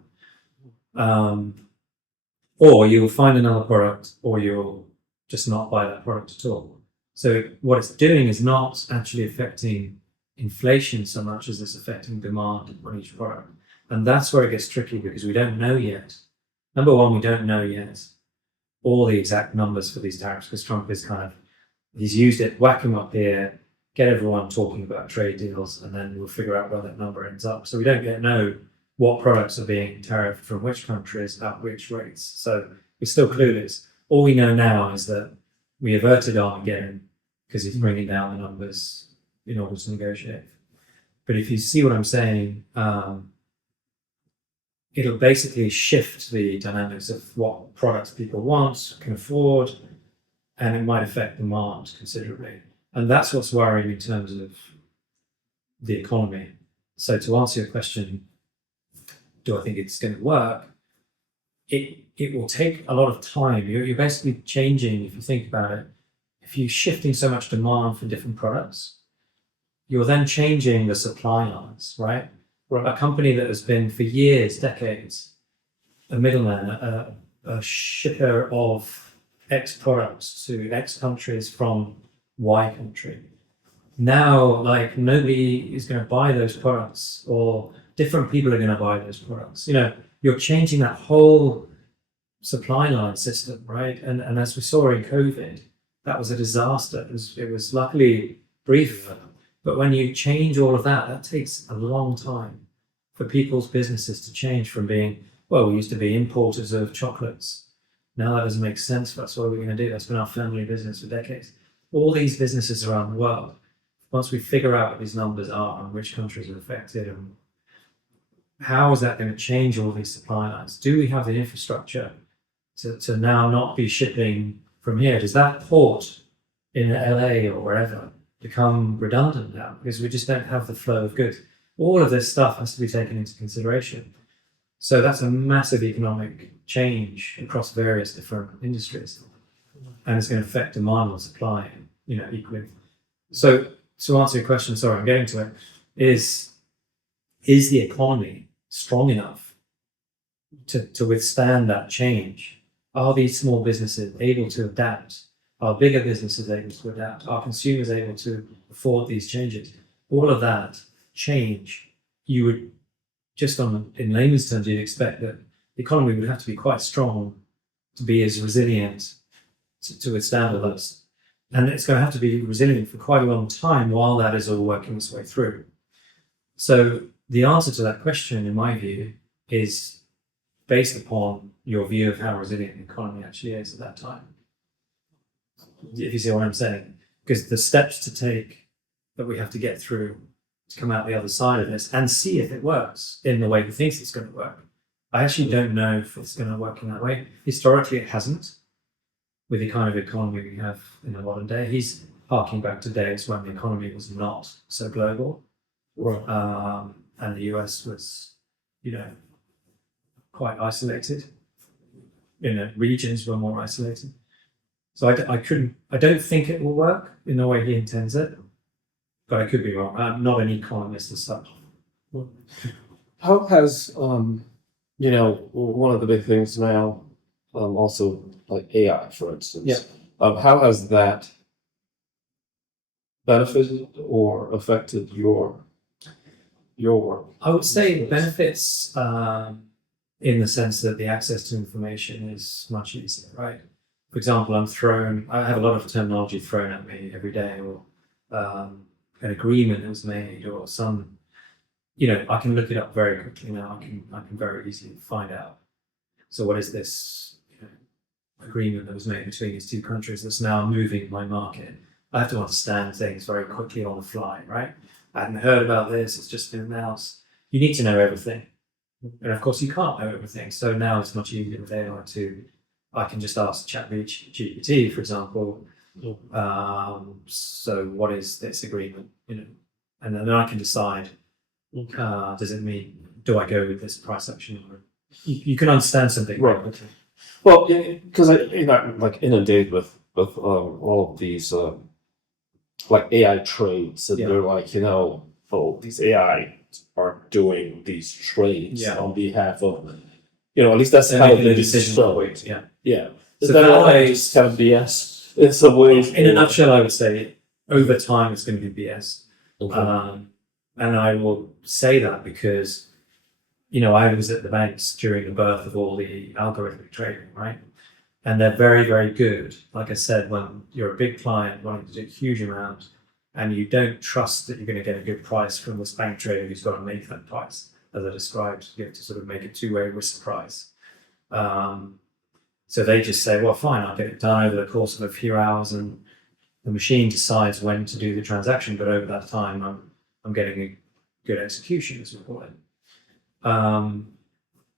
Or you'll find another product, or you'll just not buy that product at all. So what it's doing is not actually affecting inflation so much as it's affecting demand on each product. And that's where it gets tricky, because we don't know yet. Number one, we don't know yet all the exact numbers for these tariffs, because Trump is he's used it, whack them up here, get everyone talking about trade deals, and then we'll figure out where that number ends up. So we don't yet know what products are being tariffed from which countries at which rates. So we're still clueless. All we know now is that we averted Armageddon because he's bringing down the numbers in order to negotiate. But if you see what I'm saying, it'll basically shift the dynamics of what products people want, can afford, and it might affect demand considerably. And that's what's worrying in terms of the economy. So to answer your question, do I think it's going to work? It will take a lot of time. You're basically changing, if you think about it, if you're shifting so much demand for different products, you're then changing the supply lines, right? A company that has been for years, decades, a middleman, a shipper of X products to X countries from Y country. Now, nobody is going to buy those products, or different people are going to buy those products. You're changing that whole supply line system, right? And as we saw in COVID, that was a disaster. It was luckily brief, but when you change all of that, that takes a long time for people's businesses to change from being, well, we used to be importers of chocolates. Now that doesn't make sense for us. What are we going to do? That's been our family business for decades. All these businesses around the world, once we figure out what these numbers are and which countries are affected, and how is that going to change all these supply lines? Do we have the infrastructure to now not be shipping from here? Does that port in LA or wherever become redundant now because we just don't have the flow of goods? All of this stuff has to be taken into consideration. So that's a massive economic change across various different industries, and it's going to affect demand and supply, equally. So to answer your question, sorry, I'm getting to it, is the economy strong enough to withstand that change? Are these small businesses able to adapt? Are bigger businesses able to adapt? Are consumers able to afford these changes? All of that change, you would just in layman's terms, you'd expect that the economy would have to be quite strong to be as resilient to withstand all those. And it's going to have to be resilient for quite a long time while that is all working its way through. So the answer to that question, in my view, is based upon your view of how resilient the economy actually is at that time. If you see what I'm saying. Because the steps to take that we have to get through to come out the other side of this and see if it works in the way he thinks it's going to work. I actually don't know if it's going to work in that way. Historically, it hasn't. With the kind of economy we have in the modern day, he's harking back to days when the economy was not so global. Right. And the US was, quite isolated. Regions were more isolated. So I don't think it will work in the way he intends it, but I could be wrong. I'm not an economist as such. How has one of the big things now, also like AI, for instance. Yeah. How has that benefited or affected your work? I would say benefits in the sense that the access to information is much easier, right? For example, I have a lot of terminology thrown at me every day, or an agreement that was made, or some, I can look it up very quickly now. I can very easily find out. So what is this agreement that was made between these two countries that's now moving my market? I have to understand things very quickly on the fly, right? I hadn't heard about this, it's just been announced. You need to know everything. And of course you can't know everything. So now it's much easier with AI I can just ask ChatGPT, for example, so what is this agreement? And then I can decide, does it mean, do I go with this price action? Or you can understand something. Right. Well, because I'm like inundated with all of these like AI trades, and they're like, these AI are doing these trades on behalf of, at least that's kind of the decision. Yeah. So that that way, just kind of BS in some ways. in a nutshell, I would say over time it's going to be BS. Okay. And I will say that because, I was at the banks during the birth of all the algorithmic trading, right? And they're very, very good. Like I said, when you're a big client wanting to do a huge amount and you don't trust that you're going to get a good price from this bank trader who's got to make that price, as I described, you have to sort of make a two-way risk price. So they just say, well, fine, I'll get it done over the course of a few hours, and the machine decides when to do the transaction, but over that time, I'm getting a good execution, as we call it.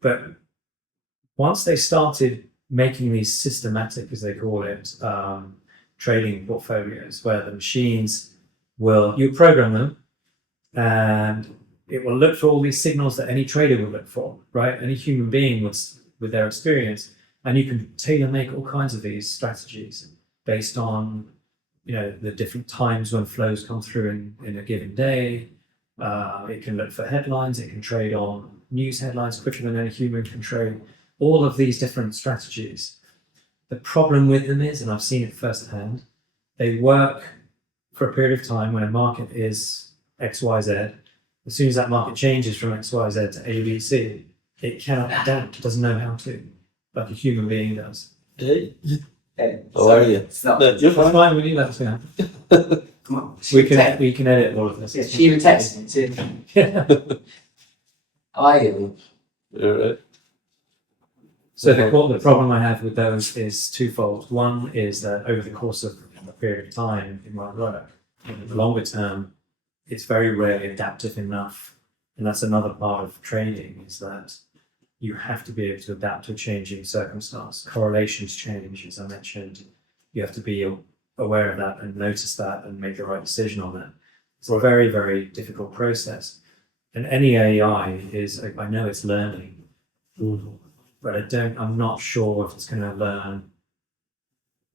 But once they started making these systematic, as they call it, trading portfolios, where the machines you program them, and it will look for all these signals that any trader would look for, right? Any human being with their experience. And you can tailor make all kinds of these strategies based on, the different times when flows come through in a given day. It can look for headlines. It can trade on news headlines quicker than any human can trade. All of these different strategies. The problem with them is, and I've seen it firsthand, they work for a period of time when a market is XYZ. As soon as that market changes from XYZ to ABC, it cannot adapt. It doesn't know how to. Like a human being does. Hey, How are you? It's not. You're That's fine. fine with you, that's gonna happen. Come on. We can edit all of this. Yeah, she even texted me too. Yeah. How are you? All right. So the problem I have with those is twofold. One is that over the course of a period of time in my work, in the longer term, it's very rarely adaptive enough. And that's another part of trading, is that you have to be able to adapt to a changing circumstance. Correlations change, as I mentioned. You have to be aware of that and notice that and make the right decision on that. It's a very, very difficult process. And any AI I know it's learning, but I'm not sure if it's going to learn.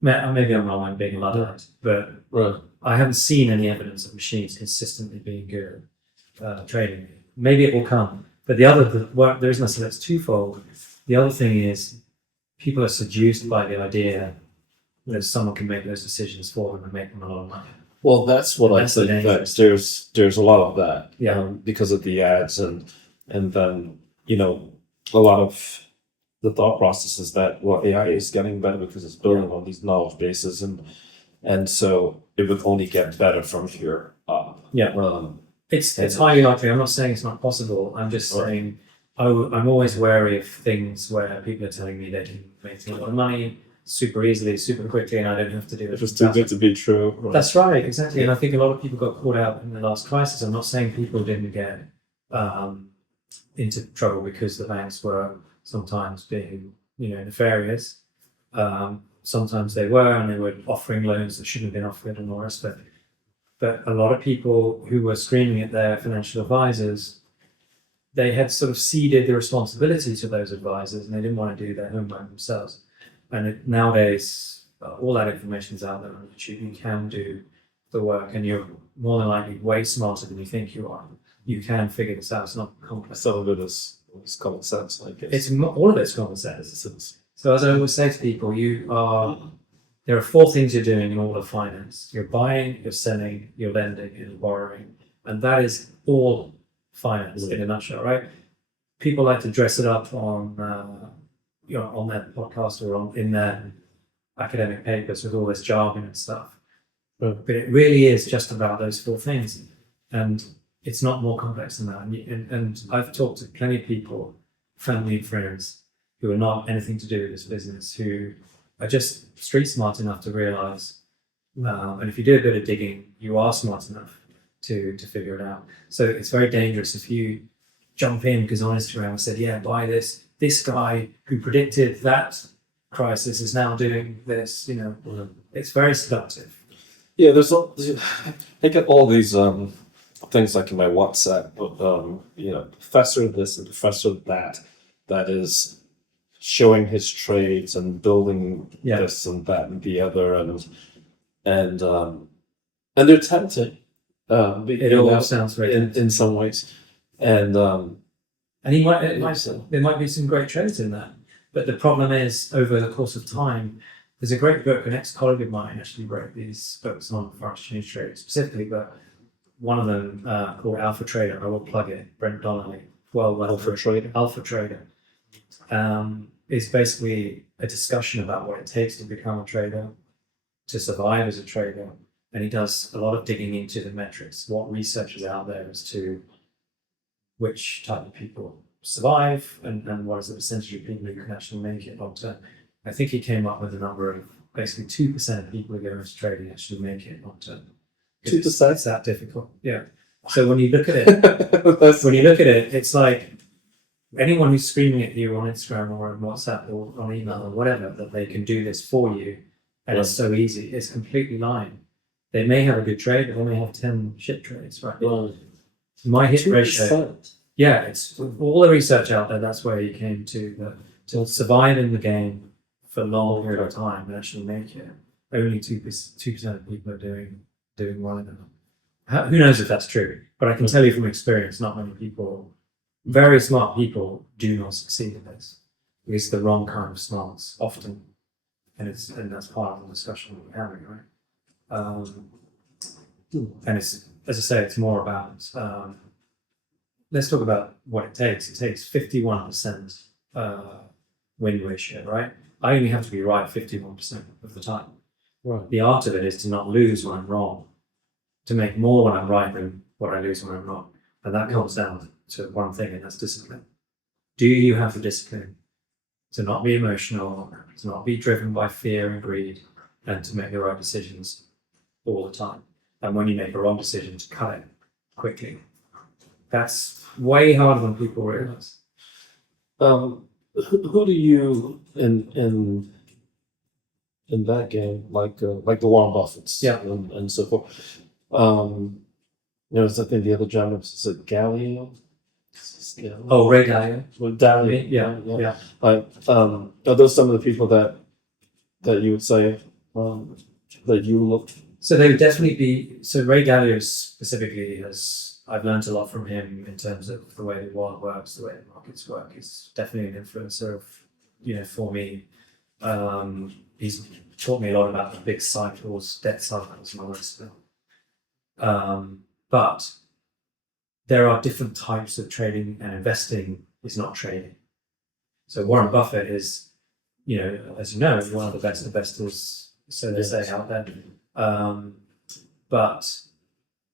Maybe I'm wrong, I'm being a Luddite, but Right. I haven't seen any evidence of machines consistently being good at trading. Maybe it will come. But the reason I say that's twofold. The other thing is people are seduced by the idea that someone can make those decisions for them and make them a lot of money. Well, that's what That's I the think. danger. That there's a lot of that. Yeah. Because of the ads and and then a lot of the thought process is that AI is getting better because it's building on these knowledge bases, and so it would only get better from here up. Yeah. It's highly likely. I'm not saying it's not possible. I'm just Right. saying I'm always wary of things where people are telling me they can make a lot of money super easily, super quickly, and I don't have to do it. It's just too good to be true. Right. That's right, exactly. And I think a lot of people got caught out in the last crisis. I'm not saying people didn't get into trouble because the banks were sometimes being, nefarious. Sometimes they were, and they were offering loans that shouldn't have been offered and all the rest of it. But a lot of people who were screaming at their financial advisors, they had sort of ceded the responsibility to those advisors, and they didn't want to do their homework themselves. And nowadays, all that information is out there on YouTube. You can do the work, and you're more than likely way smarter than you think you are. You can figure this out. It's not complex. Some of it is common sense, I guess. All of it's common sense. So as I always say to people, there are four things you're doing in all of finance. You're buying, you're selling, you're lending, and you're borrowing. And that is all finance in a nutshell, right? People like to dress it up on their podcast or in their academic papers with all this jargon and stuff. But it really is just about those four things. And it's not more complex than that. And I've talked to plenty of people, family and friends, who are not anything to do with this business, who are just street smart enough to realize, and if you do a bit of digging, you are smart enough to figure it out. So it's very dangerous if you jump in because on Instagram I said, yeah, buy this. This guy who predicted that crisis is now doing this. It's very seductive. Yeah, I get all these things like in my WhatsApp, professor this and professor that is showing his trades and building this and that and the other, and they're tempting. It all sounds very in some ways, and there might be some great trades in that, but the problem is over the course of time. There's a great book, an ex-colleague of mine actually wrote these books on foreign exchange trading specifically, but one of them called Alpha Trader, I will plug it, Brent Donnelly, Alpha Trader. Alpha Trader is basically a discussion about what it takes to become a trader, to survive as a trader, and he does a lot of digging into the metrics, what research is out there as to which type of people survive and what is the percentage of people who can actually make it long term. I think he came up with a number of basically 2% of people who go into trading actually make it long term. 2%? It's that difficult. Yeah. So when you look at it, it's like anyone who's screaming at you on Instagram or on WhatsApp or on email or whatever that they can do this for you and it's so easy, it's completely lying. They may have a good trade, but they may have 10 shit trades, right? My hit ratio. Yeah, it's all the research out there. That's where you came to survive in the game for a long period of time and actually make it. Only 2% of people are doing well enough. Who knows if that's true? But I can tell you from experience, not many people, very smart people, do not succeed in this. It's the wrong kind of smarts often, and that's part of the discussion we're having, right? And it's, as I say, it's more about. Let's talk about what it takes. It takes 51% win ratio, right? I only have to be right 51% of the time. Right. The art of it is to not lose when I'm wrong, to make more when I'm right than what I lose when I'm wrong. And that comes down to one thing, and that's discipline. Do you have the discipline to not be emotional, to not be driven by fear and greed, and to make the right decisions all the time? And when you make a wrong decision, to cut it quickly. That's way harder than people realize. Who do you in that game like the Warren Buffetts and so forth? I think the other gentleman is it Galileo? Oh, Ray Dalio. Well, Dalio. Yeah. Are those some of the people that you would say that you look? So they would definitely be. So Ray Dalio specifically I've learned a lot from him in terms of the way the world works, the way the markets work. He's definitely an influencer for me. He's taught me a lot about the big cycles, debt cycles, and all this stuff. But there are different types of trading, and investing is not trading. So Warren Buffett is, as you know, one of the best investors, so they say, out there. But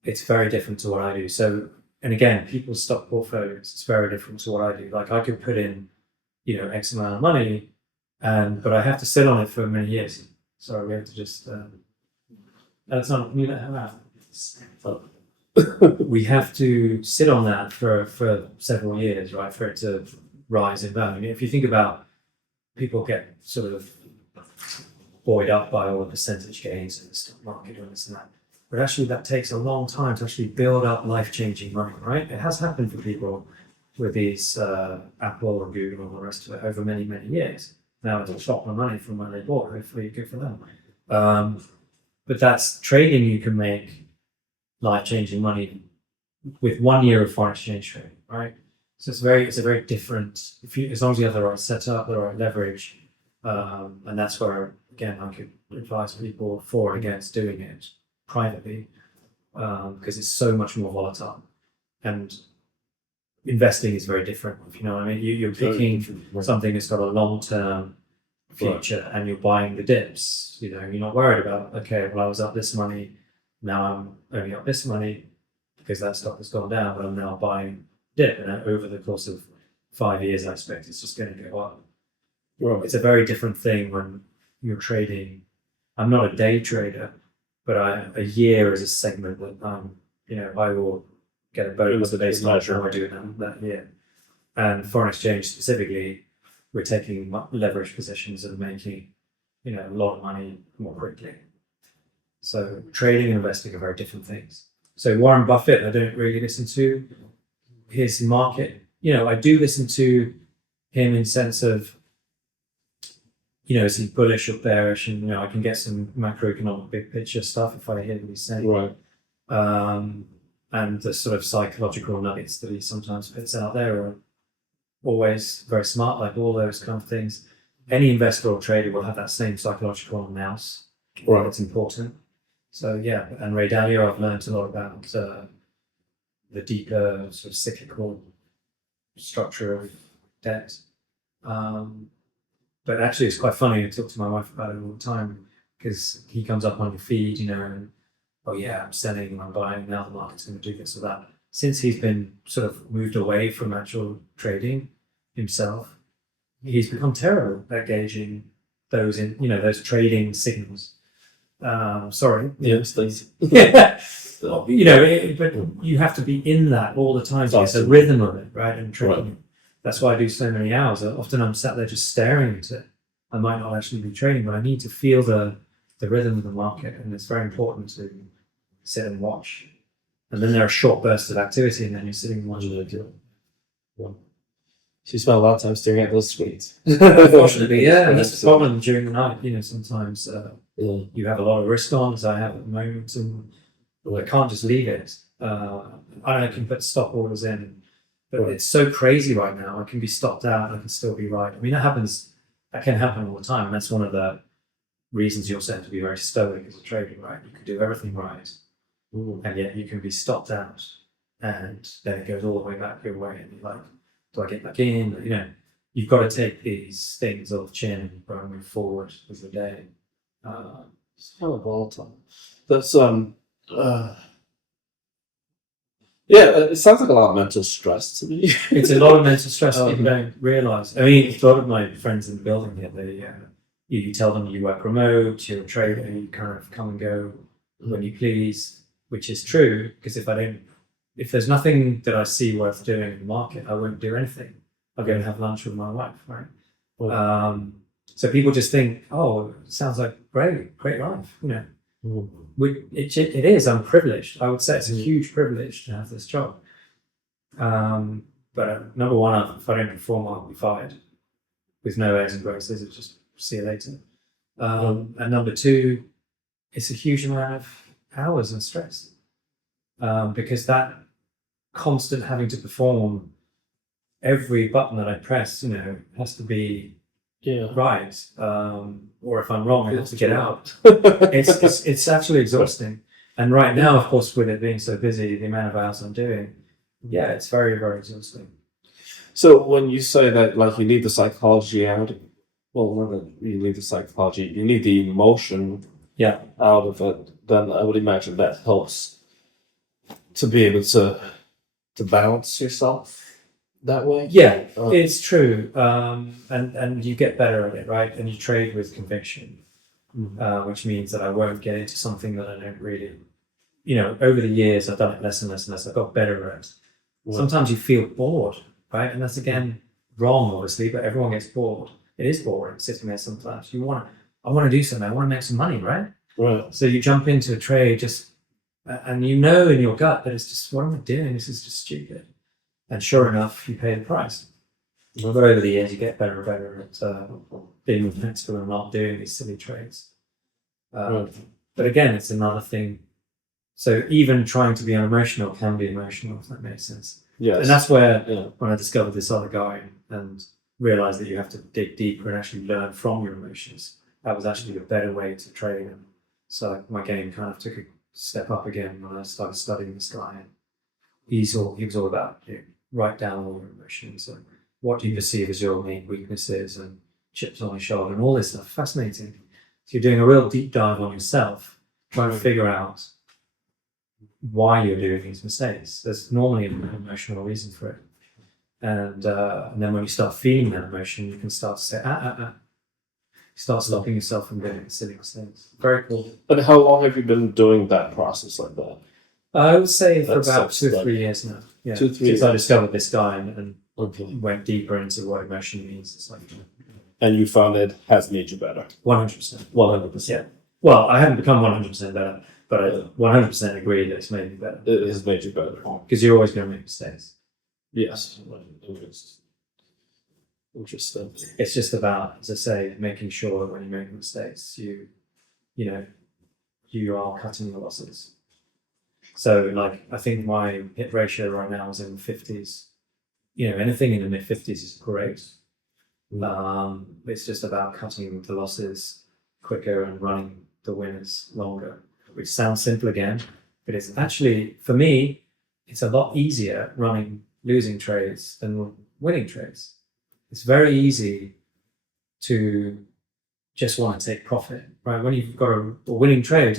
it's very different to what I do. So, and again, people's stock portfolios, it's very different to what I do. Like I could put in, X amount of money, but I have to sit on it for many years. Sorry, we have to just, that's not, you know, we have to sit on that for several years, right, for it to rise in value. If you think about, people get sort of buoyed up by all the percentage gains in the stock market and this and that. But actually that takes a long time to actually build up life-changing money, right? It has happened for people with these Apple or Google and all the rest of it over many, many years. Now it's a shot of money from when they bought, hopefully good for them. But that's trading. You can make life-changing money with 1 year of foreign exchange trading, right? So it's a very different, as long as you have the right setup, the right leverage, and that's where, again, I could advise people for and against doing it privately, because it's so much more volatile. And investing is very different, if you know what I mean. You're picking something that's got a long-term future, and you're buying the dips. You're not worried about, okay, well, I was up this money, now I'm only up this money because that stock has gone down, but I'm now buying dip, and over the course of 5 years, I expect it's just going to go up. Right. It's a very different thing when you're trading. I'm not a day trader, but a year is a segment that I will get a bonus based on how I do it that year. And foreign exchange specifically, we're taking leverage positions and making a lot of money more quickly. So trading and investing are very different things. So Warren Buffett, I don't really listen to his market. I do listen to him in sense of, is he bullish or bearish? And, I can get some macroeconomic big picture stuff if I hear what he's saying. Right. And the sort of psychological nuggets that he sometimes puts out there are always very smart, like all those kind of things. Any investor or trader will have that same psychological nous. Right. It's important. So yeah, and Ray Dalio, I've learned a lot about the deeper sort of cyclical structure of debt. But actually, it's quite funny. I talk to my wife about it all the time because he comes up on your feed, and oh yeah, I'm selling, I'm buying, now the market's going to do this or that. Since he's been sort of moved away from actual trading himself, he's become terrible at gauging those those trading signals. Sorry. Yes, please. Yeah. But you have to be in that all the time. So it's a rhythm of it, right? And trading. Right. That's why I do so many hours. Often I'm sat there just staring at it. I might not actually be trading, but I need to feel the rhythm of the market, and it's very important to sit and watch. And then there are short bursts of activity, and then you're sitting and watching it. Yeah. So you spend a lot of time staring at those screens. Unfortunately, yeah, and that's the problem during the night. Sometimes you have a lot of risk on, as I have at the moment, and I can't just leave it. I can put stop orders in, but it's so crazy right now. I can be stopped out, and I can still be right. I mean, that can happen all the time, and that's one of the reasons you also have to be very stoic as a trader, right? You can do everything right, and yet you can be stopped out, and then it goes all the way back your way, and you're like, do I get back in? You've got to take these things off the chin and move forward with the day. It's kind of volatile. That's it sounds like a lot of mental stress to me. It's a lot of mental stress people don't realize. I mean, a lot of my friends in the building here, you tell them you work remote, you're a trader, you kind of come and go when you please, which is true, because if there's nothing that I see worth doing in the market, I won't do anything. I'll go and have lunch with my wife, right? So people just think, oh, it sounds like great life, It is. I'm privileged. I would say it's a huge privilege to have this job. But number one, if I don't perform, I'll be fired with no airs and graces. It's just see you later. And number two, it's a huge amount of hours and stress, because that constant having to perform, every button that I press, has to be right. Or if I'm wrong, I have to get out. It's actually exhausting. And right now, of course, with it being so busy, the amount of hours I'm doing, Yeah, it's very, very exhausting. So when you say that, like, you need the psychology out, well, not that you need the psychology, you need the emotion Yeah. out of it, then I would imagine that helps to be able to balance yourself that way. Yeah, Uh, it's true. And you get better at it, right? And you trade with conviction, which means that I won't get into something that I don't really, over the years, I've done it less and less and less. I've got better at it. Right. Sometimes you feel bored, right? And that's again wrong, obviously, but everyone gets bored. It is boring sitting there sometimes. I want to do something. I want to make some money, right? Right. So you jump into a trade and you know in your gut that it's just, what am I doing? This is just stupid. And sure enough, you pay the price. But over the years, you get better and better at being flexible and not doing these silly trades. But again, it's another thing. So even trying to be unemotional can be emotional, if that makes sense. Yes. And that's where, Yeah. when I discovered this other guy and realized that you have to dig deeper and actually learn from your emotions, that was actually a better way to trade. And so my game kind of took a step up again when I started studying this guy. And he was all about write down all your emotions and what do you perceive as your main weaknesses and chips on your shoulder and all this stuff. Fascinating. So you're doing a real deep dive on yourself, trying to figure out why you're doing these mistakes. There's normally an emotional reason for it. And then when you start feeling that emotion, you can start to say, start stopping yourself from doing silly mistakes. Very cool. And how long have you been doing that process like that? I would say for That's about 2 or like 3 years now. Yeah, 2 3 since years. I discovered this guy and Okay. went deeper into what emotion means. It's like And you found it has made you better. 100%. 100%. Yeah. Well, I haven't become 100% better, but I 100% agree that it's made me better. It has made you better. Because you're always going to make mistakes. Yes. Interesting. It's just about, as I say, making sure that when you make mistakes, you are cutting your losses. So, like, I think my hit ratio right now is in the 50s. Anything in the mid 50s is great. It's just about cutting the losses quicker and running the winners longer, which sounds simple again, but it's actually, for me, it's a lot easier running losing trades than winning trades. It's very easy to just want to take profit, right? When you've got a winning trade,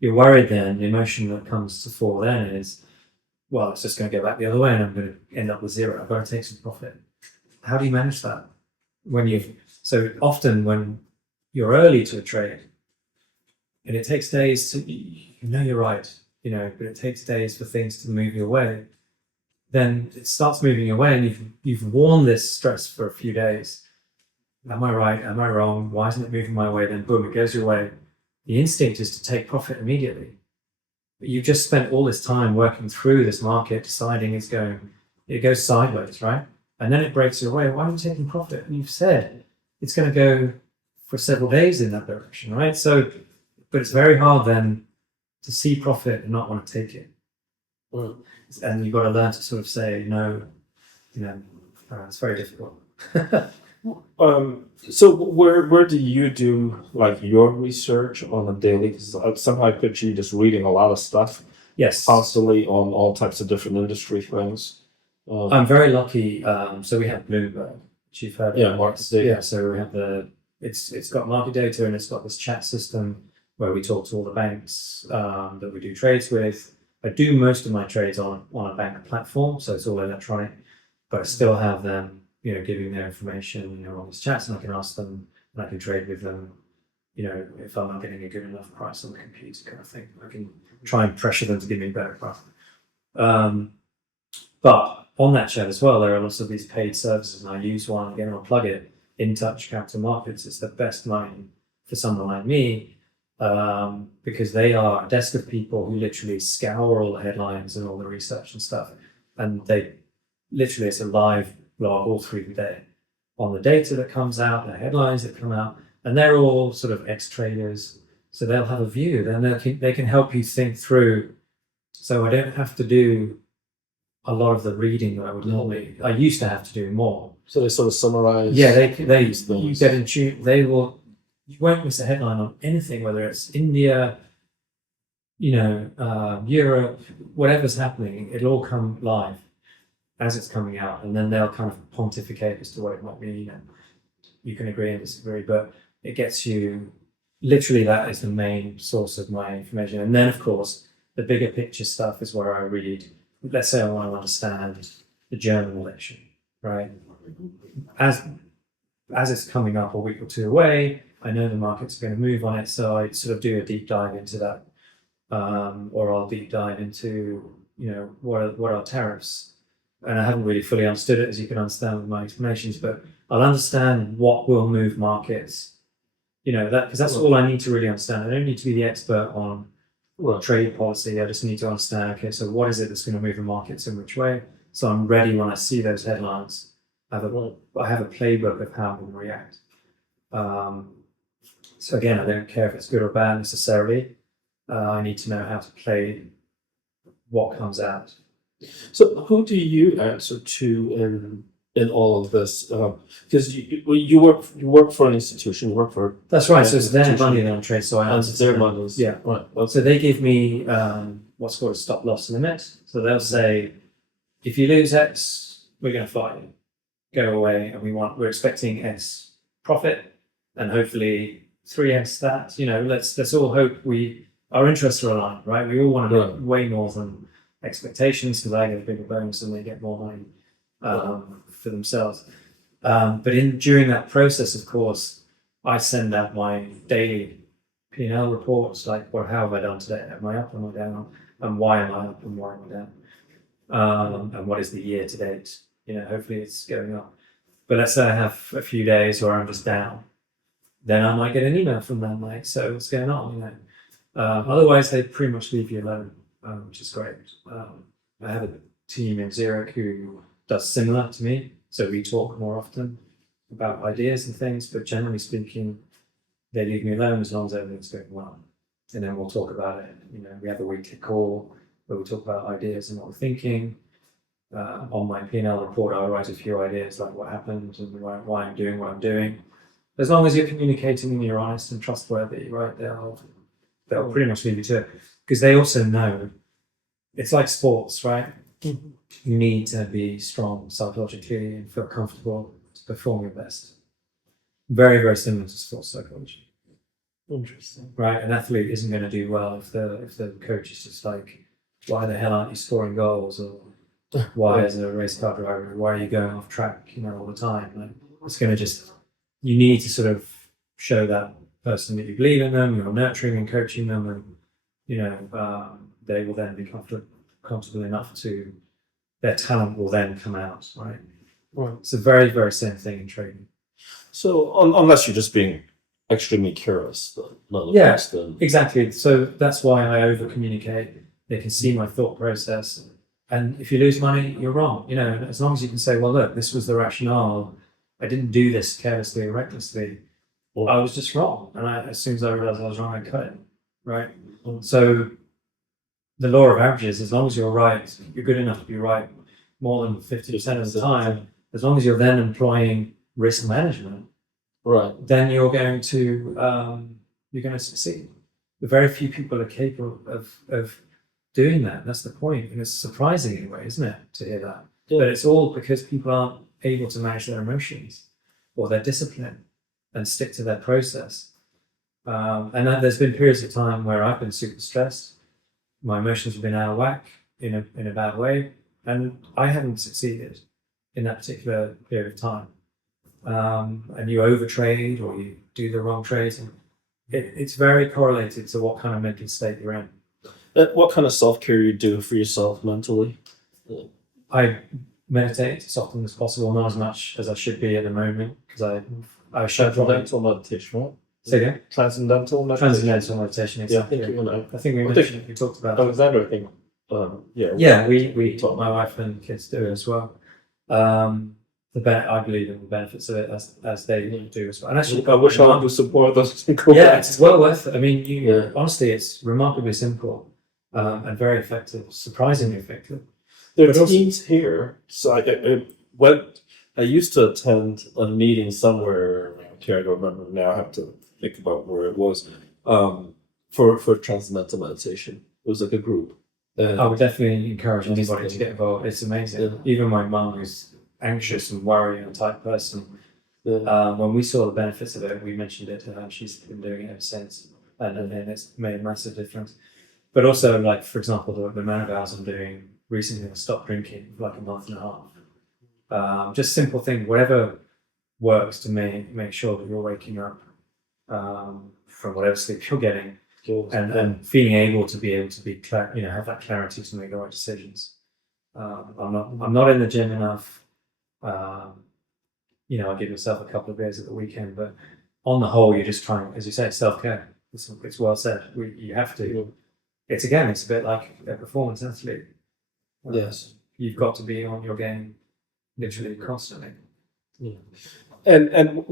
you're worried then, the emotion that comes to fore then is, well, it's just going to go back the other way and I'm going to end up with zero. I've got to take some profit. How do you manage that? So often when you're early to a trade, and it takes days to, you're right, but it takes days for things to move your way, then it starts moving your way and you've worn this stress for a few days. Am I right? Am I wrong? Why isn't it moving my way? Then boom, it goes your way. The instinct is to take profit immediately. But you've just spent all this time working through this market, deciding it goes sideways, right? And then it breaks your way. Why are you taking profit? And you've said it's going to go for several days in that direction, right? So, but it's very hard then to see profit and not want to take it. And you've got to learn to sort of say no. It's very difficult. So where do you do like your research on a daily? Because somehow I picture you just reading a lot of stuff Yes. constantly on all types of different industry things. I'm very lucky. So we have Bloomberg, which you've heard of. Yeah, market data. Yeah, so we have it's got market data and it's got this chat system where we talk to all the banks that we do trades with. I do most of my trades on a bank platform, so it's all electronic, but I still have them, giving their information, on these chats, and I can ask them and I can trade with them, if I'm not getting a good enough price on the computer kind of thing. I can try and pressure them to give me a better price. But on that chat as well, there are lots of these paid services, and I use one, again, I'll plug it, InTouch Capital Markets. It's the best line for someone like me, because they are a desk of people who literally scour all the headlines and all the research and stuff. And it's a live blog all through the day on the data that comes out, the headlines that come out, and they're all sort of ex-traders. So they'll have a view, then they can help you think through. So I don't have to do a lot of the reading that I would normally. I used to have to do more. So they sort of summarize. Yeah, these things. you get in tune. You won't miss a headline on anything, whether it's India, Europe, whatever's happening. It'll all come live. as it's coming out, and then they'll kind of pontificate as to what it might mean, and you can agree and disagree, but it gets you literally that is the main source of my information. And then of course the bigger picture stuff is where I read, let's say I want to understand the German election, right? As it's coming up a week or two away, I know the markets are going to move on it, so I sort of do a deep dive into that, or I'll deep dive into, you know, what are tariffs, and I haven't really fully understood it, as you can understand with my explanations, but I'll understand what will move markets, you know, that because that's all I need to really understand. I don't need to be the expert on trade policy. I just need to understand, okay, so what is it that's going to move the markets in which way? So I'm ready when I see those headlines. I have a playbook of how I'm going to react. So again, I don't care if it's good or bad necessarily. I need to know how to play what comes out. So who do you answer to in all of this? Because you work for an institution, you work for That's right. So it's their institution. money that I'm trading. So I and answer it's their to them. money. Yeah. Right. So they give me what's called a stop loss limit. So they'll say, if you lose X, we're going to fire you. Go away, and we're expecting X profit, and hopefully 3X that. You know, let's all hope our interests are aligned, right? We all want to make way more than expectations, because I get a bigger bonus and they get more money for themselves. But during that process, of course, I send out my daily P&L reports, like, well, how have I done today? Am I up? Am I down? And why am I up and why am I down? And what is the year to date? You know, hopefully it's going up. But let's say I have a few days where I'm just down, then I might get an email from them like, so what's going on? You know, otherwise they pretty much leave you alone, which is great. I have a team in Zurich who does similar to me, so we talk more often about ideas and things. But generally speaking, they leave me alone as long as everything's going well, and then we'll talk about it. You know, we have a weekly call where we talk about ideas and what we're thinking. On my P&L report, I write a few ideas like what happened and why I'm doing what I'm doing. As long as you're communicating and you're honest and trustworthy, right, they'll pretty much leave you to it. Because they also know it's like sports, right? You need to be strong psychologically and feel comfortable to perform your best. Very, very similar to sports psychology. Interesting. Right? An athlete isn't going to do well if the coach is just like, why the hell aren't you scoring goals? Or why, as a race car driver, why are you going off track, you know, all the time? Like, it's going to you need to sort of show that person that you believe in them, you're nurturing and coaching them, and, you know, they will then be comfortable enough their talent will then come out, right? Right. It's a very, very same thing in trading. So unless you're just being extremely curious, then Exactly. So that's why I over communicate. They can see my thought process. And if you lose money, you're wrong. You know, as long as you can say, well, look, this was the rationale. I didn't do this carelessly or recklessly. I was just wrong. And as soon as I realized I was wrong, I cut it. Right. So the law of averages, as long as you're right, you're good enough to be right more than 50% of the time, as long as you're then employing risk management, right, then you're going to succeed. But very few people are capable of doing that. That's the point. And it's surprising in a way, isn't it, to hear that? Yeah. But it's all because people aren't able to manage their emotions or their discipline and stick to their process. And there's been periods of time where I've been super stressed. My emotions have been out of whack in a bad way, and I haven't succeeded in that particular period of time. And you overtrade or you do the wrong trades, and it's very correlated to what kind of mental state you're in. what kind of self-care you do for yourself mentally? I meditate as often as possible, not as much as I should be at the moment, because I shut Transcendental meditation, right? Say again? Transcendental meditation. Transcendental meditation, Yeah, I exactly. think you know. I think we I think- mentioned, we talked about it. Alexander, I think. Yeah. Yeah, we my wife and kids do it as well. I believe in the benefits of it as they do as well. And actually, I wish I would support those. yeah, it's well worth it. I mean, Yeah. honestly, it's remarkably simple and very effective, surprisingly effective. There are But also- teams here. So I used to attend a meeting somewhere. I don't remember now. I have to think about where it was. For transcendental meditation, it was like a group, I would definitely encourage anybody to get involved. It's amazing. Yeah. Even my mum, who's anxious and worrying type person, when we saw the benefits of it, we mentioned it to her. She's been doing it ever since, and it's made a massive difference. But also, like for example, the amount of hours I'm doing recently, I stopped drinking for like a month and a half. Just simple thing, whatever works to make sure that you're waking up from whatever sleep you're getting, and feeling able to be have that clarity to make the right decisions. I'm not in the gym enough. I give myself a couple of beers at the weekend, but on the whole, you're just trying, as you say, self-care. It's well said. You have to. It's a bit like a performance athlete. Yes. You've got to be on your game, literally constantly. Yeah. And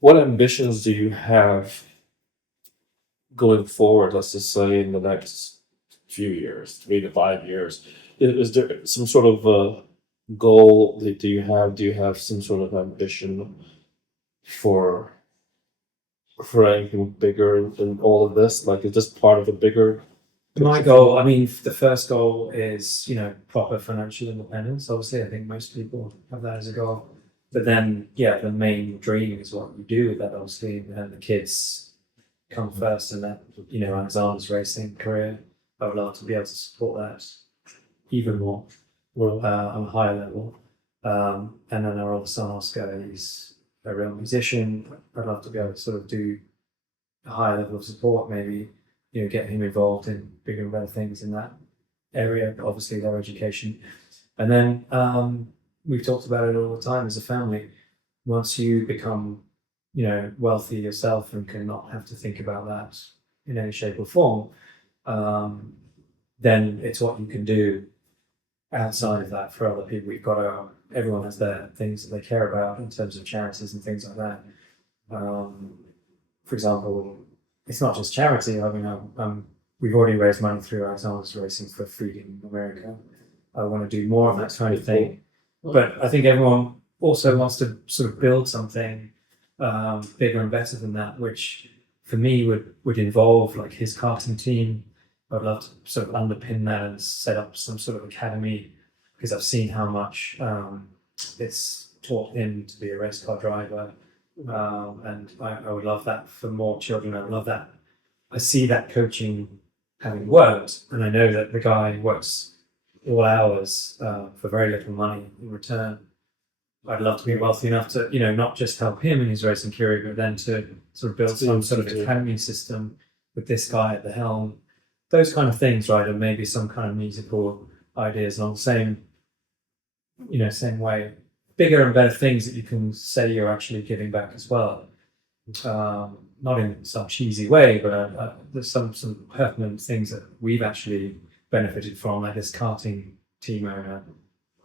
what ambitions do you have going forward? Let's just say in the next few years, 3 to 5 years. Is there some sort of goal that do you have? Do you have some sort of ambition for anything bigger than all of this? Like, is this part of a bigger? My goal, I mean, the first goal is, proper financial independence. Obviously, I think most people have that as a goal. But then, the main dream is what you do with that, obviously, and the kids come first in that, Alexander's racing career. I would love to be able to support that even more on a higher level. And then our other son, Oscar, he's a real musician. I'd love to be able to sort of do a higher level of support, maybe, get him involved in bigger and better things in that area, obviously their education. And then we've talked about it all the time as a family. Once you become, wealthy yourself and can not have to think about that in any shape or form, then it's what you can do outside of that for other people. Everyone has their things that they care about in terms of charities and things like that. For example, it's not just charity. I mean, we've already raised money through Alexander's Racing for Feeding America. I want to do more of that kind of thing. But I think everyone also wants to sort of build something bigger and better than that, which for me would involve like his karting team. I'd love to sort of underpin that and set up some sort of academy, because I've seen how much it's taught him to be a race car driver. And I would love that for more children. I would love that. I see that coaching having worked, and I know that the guy works all hours for very little money in return. I'd love to be wealthy enough to, not just help him in his racing career, but then to sort of build some sort of academy system with this guy at the helm. Those kind of things, right? And maybe some kind of musical ideas along the same way. Bigger and better things that you can say you're actually giving back as well. Not in some cheesy way, but there's some pertinent things that we've actually benefited from, like this karting team owner.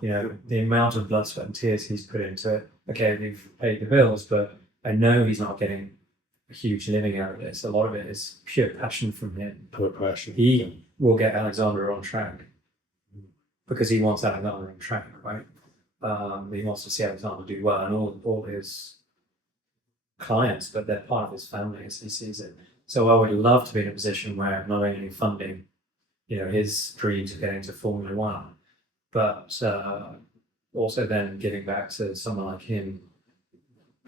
The amount of blood, sweat and tears he's put into it. Okay, we've paid the bills, but I know he's not getting a huge living out of this. A lot of it is pure passion from him. Pure passion. He will get Alexander on track because he wants Alexander on track, right? He wants to see Alexander do well, and all his clients, but they're part of his family as he sees it. So I would love to be in a position where not only funding, his dreams of getting to Formula One, but also then giving back to someone like him,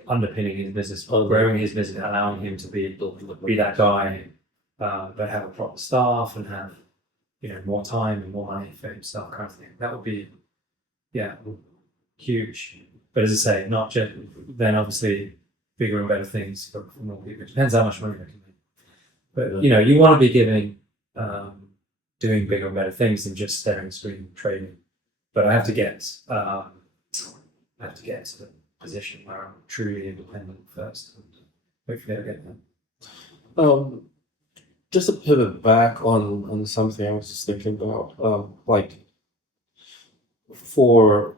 underpinning his business, growing his business, allowing him to be that guy, but have a proper staff and have more time and more money for himself, kind of thing. That would be huge. But as I say, not just then obviously bigger and better things for more people. It depends how much money they can make. But you want to be giving, doing bigger and better things than just staring at the screen trading. But I have to get to the position where I'm truly independent first. And hopefully I'll get there. Just to pivot back on something I was just thinking about, like for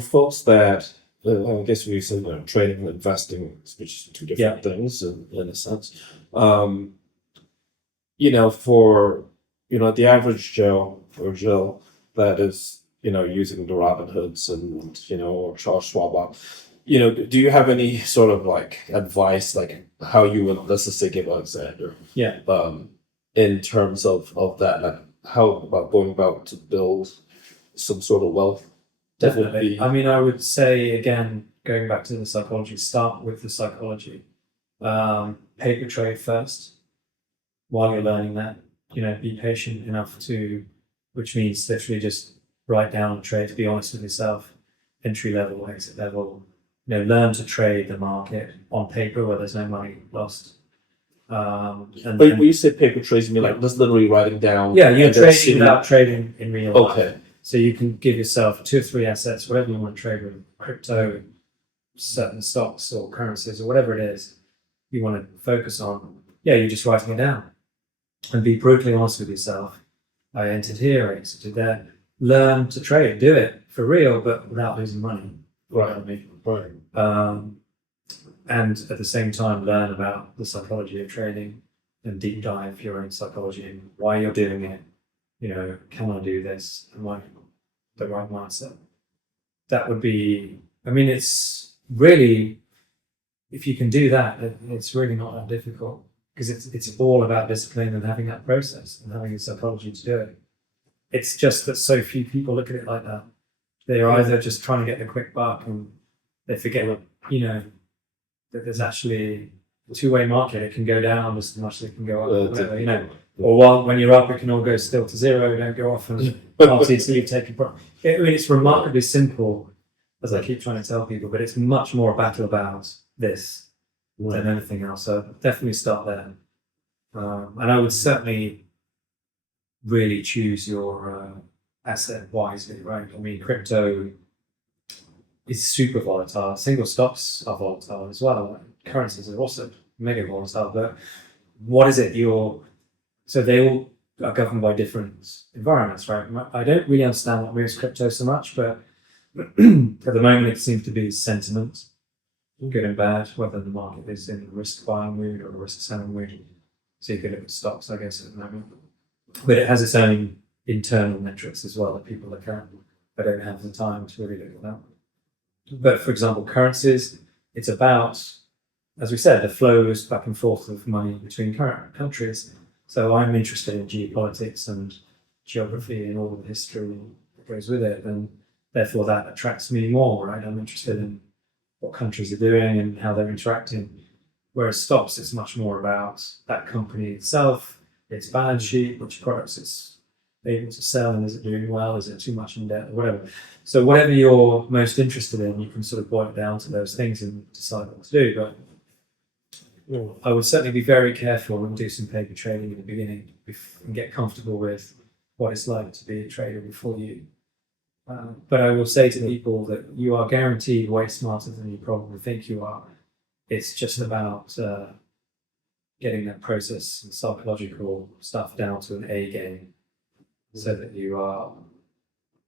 folks that I guess we said trading and investing, which is two different things in a sense. For the average Joe or Jill that is using the Robin Hoods and or Charles Schwab, do you have any sort of like advice, like how you would, let's just say, give Alexander in terms of that? Like, how about going about to build some sort of wealth? Definitely. I mean, I would say again, going back to the psychology, start with the psychology. Paper trade first while you're learning that. Be patient enough which means literally just write down trades, be honest with yourself, entry level, exit level. Learn to trade the market on paper where there's no money lost. But when you say paper trades, you mean like just literally writing down? Yeah, you're and then trading seeing- without trading in real life. Okay. So you can give yourself 2 or 3 assets, whatever you want to trade with, crypto, certain stocks or currencies or whatever it is you want to focus on. Yeah, you're just writing it down. And be brutally honest with yourself. I entered here, I exited there. Learn to trade, do it for real, but without losing money. Right. Right. And at the same time, learn about the psychology of trading and deep dive your own psychology and why you're doing it. Can I do this? Am I the right mindset? That would be, I mean, it's really, if you can do that, it's really not that difficult because it's all about discipline and having that process and having the psychology to do it. It's just that so few people look at it like that. They're either just trying to get the quick buck and they forget, that there's actually a two-way market. It can go down just as much as it can go up, whatever. Or when you're up, it can all go still to zero. Don't go off and party until you've taken profit. I mean, it's remarkably simple, as I keep trying to tell people, but it's much more a battle about this than anything else. So definitely start there. And I would certainly really choose your asset wisely, right? I mean, crypto is super volatile. Single stocks are volatile as well. Currencies are also mega volatile. But what is it so they all are governed by different environments, right? I don't really understand what moves crypto so much, but at the moment it seems to be sentiment, good and bad, whether the market is in a risk buying mood or a risk selling mood. So you could look at stocks, I guess, at the moment. But it has its own internal metrics as well that people look at. I don't have the time to really look at that. But for example, currencies, it's about, as we said, the flows back and forth of money between current countries. So I'm interested in geopolitics and geography and all the history that goes with it. And therefore that attracts me more, right? I'm interested in what countries are doing and how they're interacting. Whereas stocks, it's much more about that company itself, its balance sheet, which products it's able to sell, and is it doing well? Is it too much in debt or whatever? So whatever you're most interested in, you can sort of boil it down to those things and decide what to do. But I would certainly be very careful and do some paper trading in the beginning and get comfortable with what it's like to be a trader before you. But I will say to people that you are guaranteed way smarter than you probably think you are. It's just about getting that process and psychological stuff down to an A game so that you are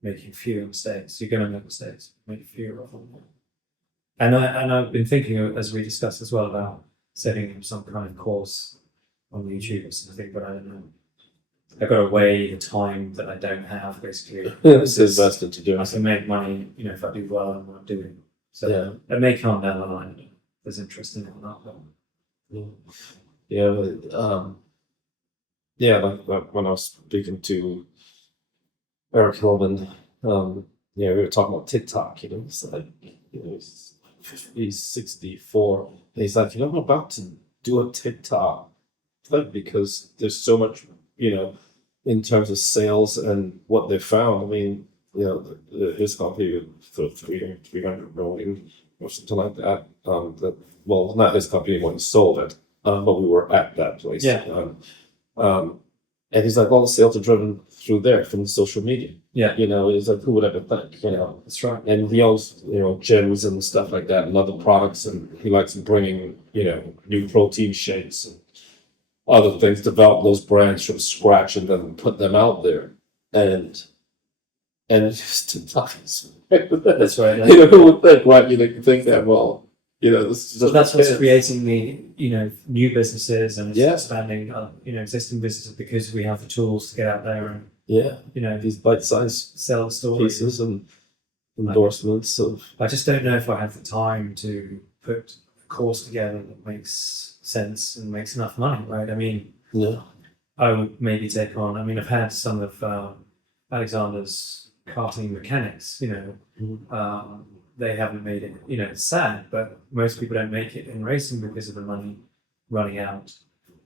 making fewer mistakes. You're going to make mistakes, make fewer of them. And I've been thinking, as we discussed as well, about setting up some kind of course on YouTube or something, but I don't know. I've got to weigh the time that I don't have, basically. It's invested to do I it. can make money, if I do well in what I'm doing. So it may come down the line if there's interest in it or not. But like when I was speaking to Eric Hillman, we were talking about TikTok, it's like, he's 64. And he's like, I'm about to do a TikTok clip because there's so much, in terms of sales and what they found. I mean, his company for 300 million or something like that. Well, not his company when he sold it, but we were at that place. Yeah. And he's like, all the sales are driven through there from social media. Yeah. He's like, who would ever think, That's right. And he owns, gyms and stuff like that and other products. And he likes bringing, new protein shakes and other things, develop those brands from scratch and then put them out there. And it's just That's right. who would think, right? You think that, well, this is So just that's what's creating the, new businesses and Yeah. expanding, existing businesses because we have the tools to get out there and, these bite-sized sell stories. pieces and endorsements of. I just don't know if I have the time to put a course together that makes sense and makes enough money, right? I mean, Yeah. I would maybe take on. I mean, I've had some of Alexander's karting mechanics. They haven't made it. It's sad, but most people don't make it in racing because of the money running out.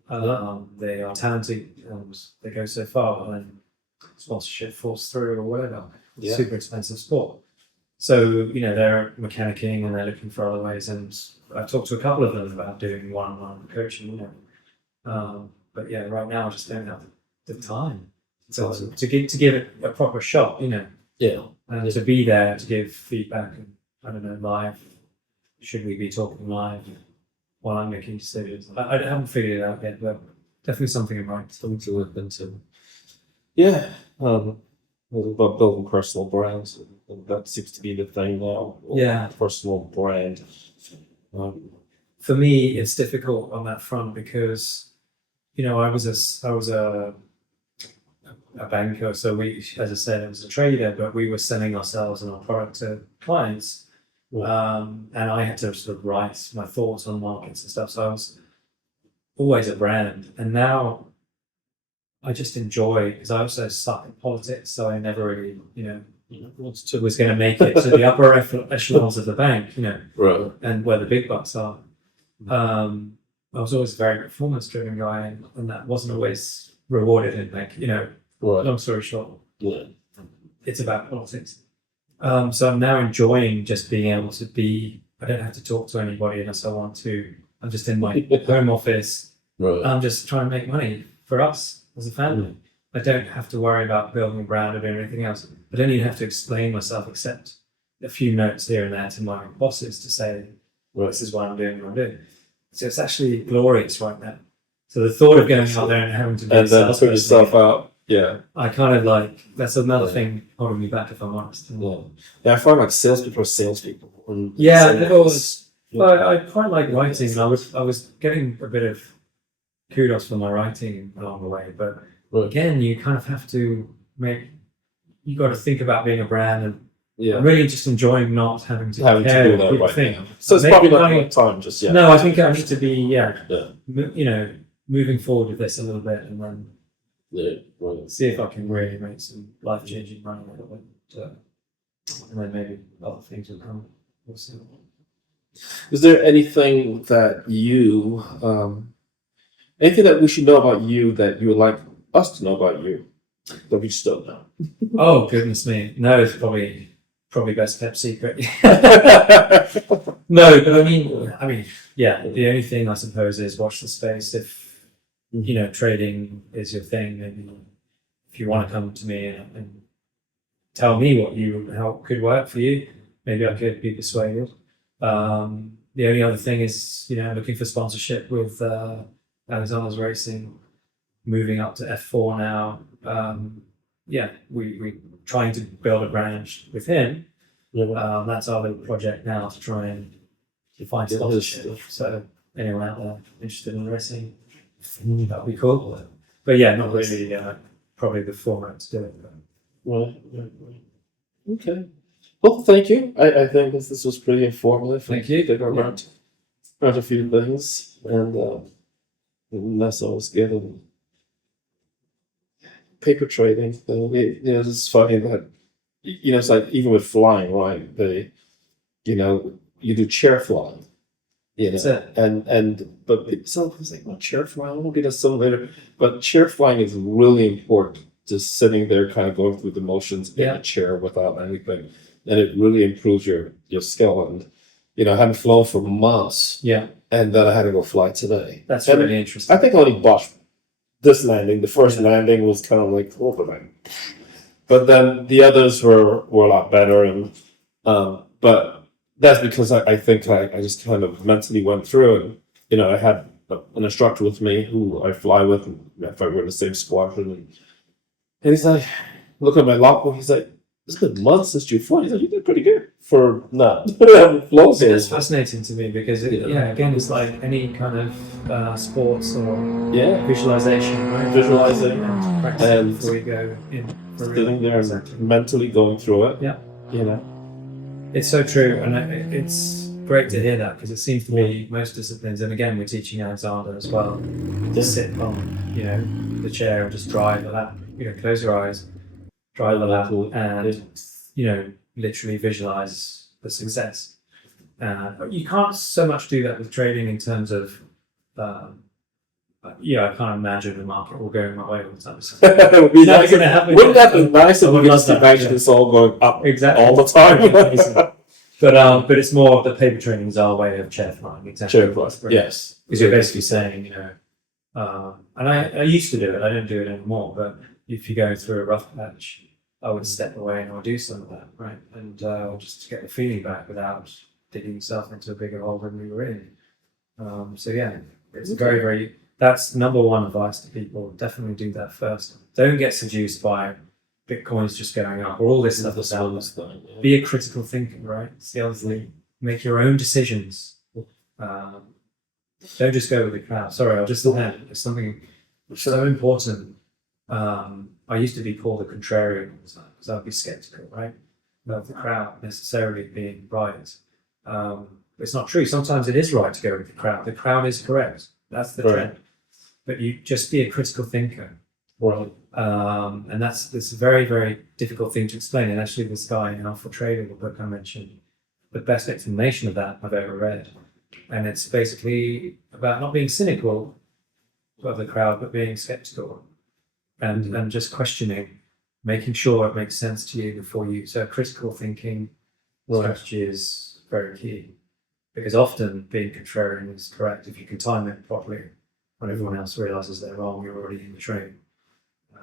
They are talented and they go so far, and then sponsorship falls through or whatever. Yeah. Super expensive sport. So, they're mechanicking and they're looking for other ways. And I've talked to a couple of them about doing one-on-one coaching, But yeah, right now I just don't have the time to give it a proper shot, Yeah. and to be there to give feedback and, I don't know, live. Should we be talking live while I'm making decisions? I haven't figured it out yet, but definitely something in mind. Something to look into. Yeah. About building personal brands. That seems to be the thing now. Yeah. Personal brand. For me, it's difficult on that front because, I was a banker, so we, as I said, I was a trader, but we were selling ourselves and our product to clients, and I had to sort of write my thoughts on markets and stuff. So I was always a brand, and now I just enjoy, because I also suck at politics, so I never really, was going to make it to the upper echelons of the bank, Right. and where the big bucks are. I was always a very performance-driven guy, and that wasn't always rewarded in Right. long story short, Yeah. it's about politics. So I'm now enjoying just being able to be, I don't have to talk to anybody unless I want to. I'm just in my home office. Right. I'm just trying to make money for us as a family. I don't have to worry about building a brand or doing anything else. I don't even have to explain myself except a few notes here and there to my bosses to say, this is what I'm doing, what I'm doing. So it's actually glorious right now. So the thought of going out there and having to be And then put yourself out. Yeah. I kind of that's another thing holding me back, if I'm honest. Yeah. I find like salespeople are salespeople. And I quite like writing, and I was getting a bit of kudos for my writing along the way, but again, you kind of have to you got to think about being a brand, and I'm really just enjoying not having to do care what that people right think. now. So it's probably not money- enough time just yet. No, I think I need to be moving forward with this a little bit, and then Yeah. Right. see if I can really make some life-changing money out of it. And then maybe other things will come. We'll see. Is there anything that anything that we should know about you that you would like us to know about you that we just don't know? Oh goodness me! No, it's probably best kept secret. No, but I mean, yeah. The only thing I suppose is watch the space. If trading is your thing, maybe if you want to come to me and tell me how could work for you, maybe I could be persuaded. The only other thing is, looking for sponsorship with Alexander's Racing, moving up to F4 now. We trying to build a branch with him. That's our little project now to try and find sponsorship. So anyone out there interested in racing, that would be cool. But yeah, not really probably the format to do it. Right. Okay. Well, thank you. I think this was pretty informative. Thank you. They learned a few things, and that's always good. And paper trading, it's funny that it's like even with flying, right? You do chair flying, That's it. but some was like, chair flying. We'll get to some later. But chair flying is really important. Just sitting there, kind of going through the motions in a chair without anything, and it really improves your skill. And I hadn't flown for months. Yeah, and then I had to go fly today. that's And really interesting. I think I only botched this landing. The first landing was kind of like overland, but then the others were a lot better. And but that's because I think I just kind of mentally went through it. I had an instructor with me who I fly with, and in fact we're in the same squadron. And he's like, look at my logbook. He's like, it's been months since you flew. He's like, you did pretty good for not having flown. It's fascinating to me because again, it's like any kind of sports or visualization, right? Visualizing and practicing and before you go in. For real. Sitting there and mentally going through it. Yeah. You know. It's so true, and it's great to hear that, because it seems to be most disciplines, and again, we're teaching Alexander as well, just sit on, the chair and just dry the lap, close your eyes, dry the lap, and, literally visualize the success. You can't so much do that with trading in terms of, I can't imagine the market all going my way all the time. So It would be that's nice. gonna happen. Wouldn't that be nice if I we would could love just that, imagine yeah. this all going up Exactly. all the time? But it's more of the paper trading is our way of chair flying. Exactly. Sure, plus. Yes. Because you're basically saying, and I used to do it, I don't do it anymore, but if you're going through a rough patch, I would step away and I would do some of that, right? And just to get the feeling back without digging yourself into a bigger hole than we were in. It's very, very, that's number one advice to people. Definitely do that first. Don't get seduced by Bitcoin's just going up or all this stuff that's out there. Be a critical thinker, right? It's the other thing. Make your own decisions. Don't just go with the crowd. Sorry, I'll just add, it's something so important. I used to be called a contrarian all the time because I'd be skeptical, right? Of the crowd necessarily being right. It's not true. Sometimes it is right to go with the crowd. The crowd is correct. That's the trend. But you just be a critical thinker. Right. And that's a very, very difficult thing to explain. And actually, this guy in Alpha Trader, the book I mentioned, the best explanation of that I've ever read. And it's basically about not being cynical of the crowd, but being skeptical and just questioning, making sure it makes sense to you before you. So critical thinking strategy is very key, because often being contrarian is correct if you can time it properly. When everyone else realizes they're wrong, you're already in the trade.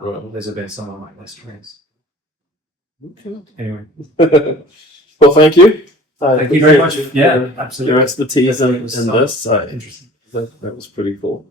There's been someone like less trades. Okay. Anyway, Well, thank you. thank you very much. Yeah, absolutely. Your expertise in It was this. interesting. That was pretty cool.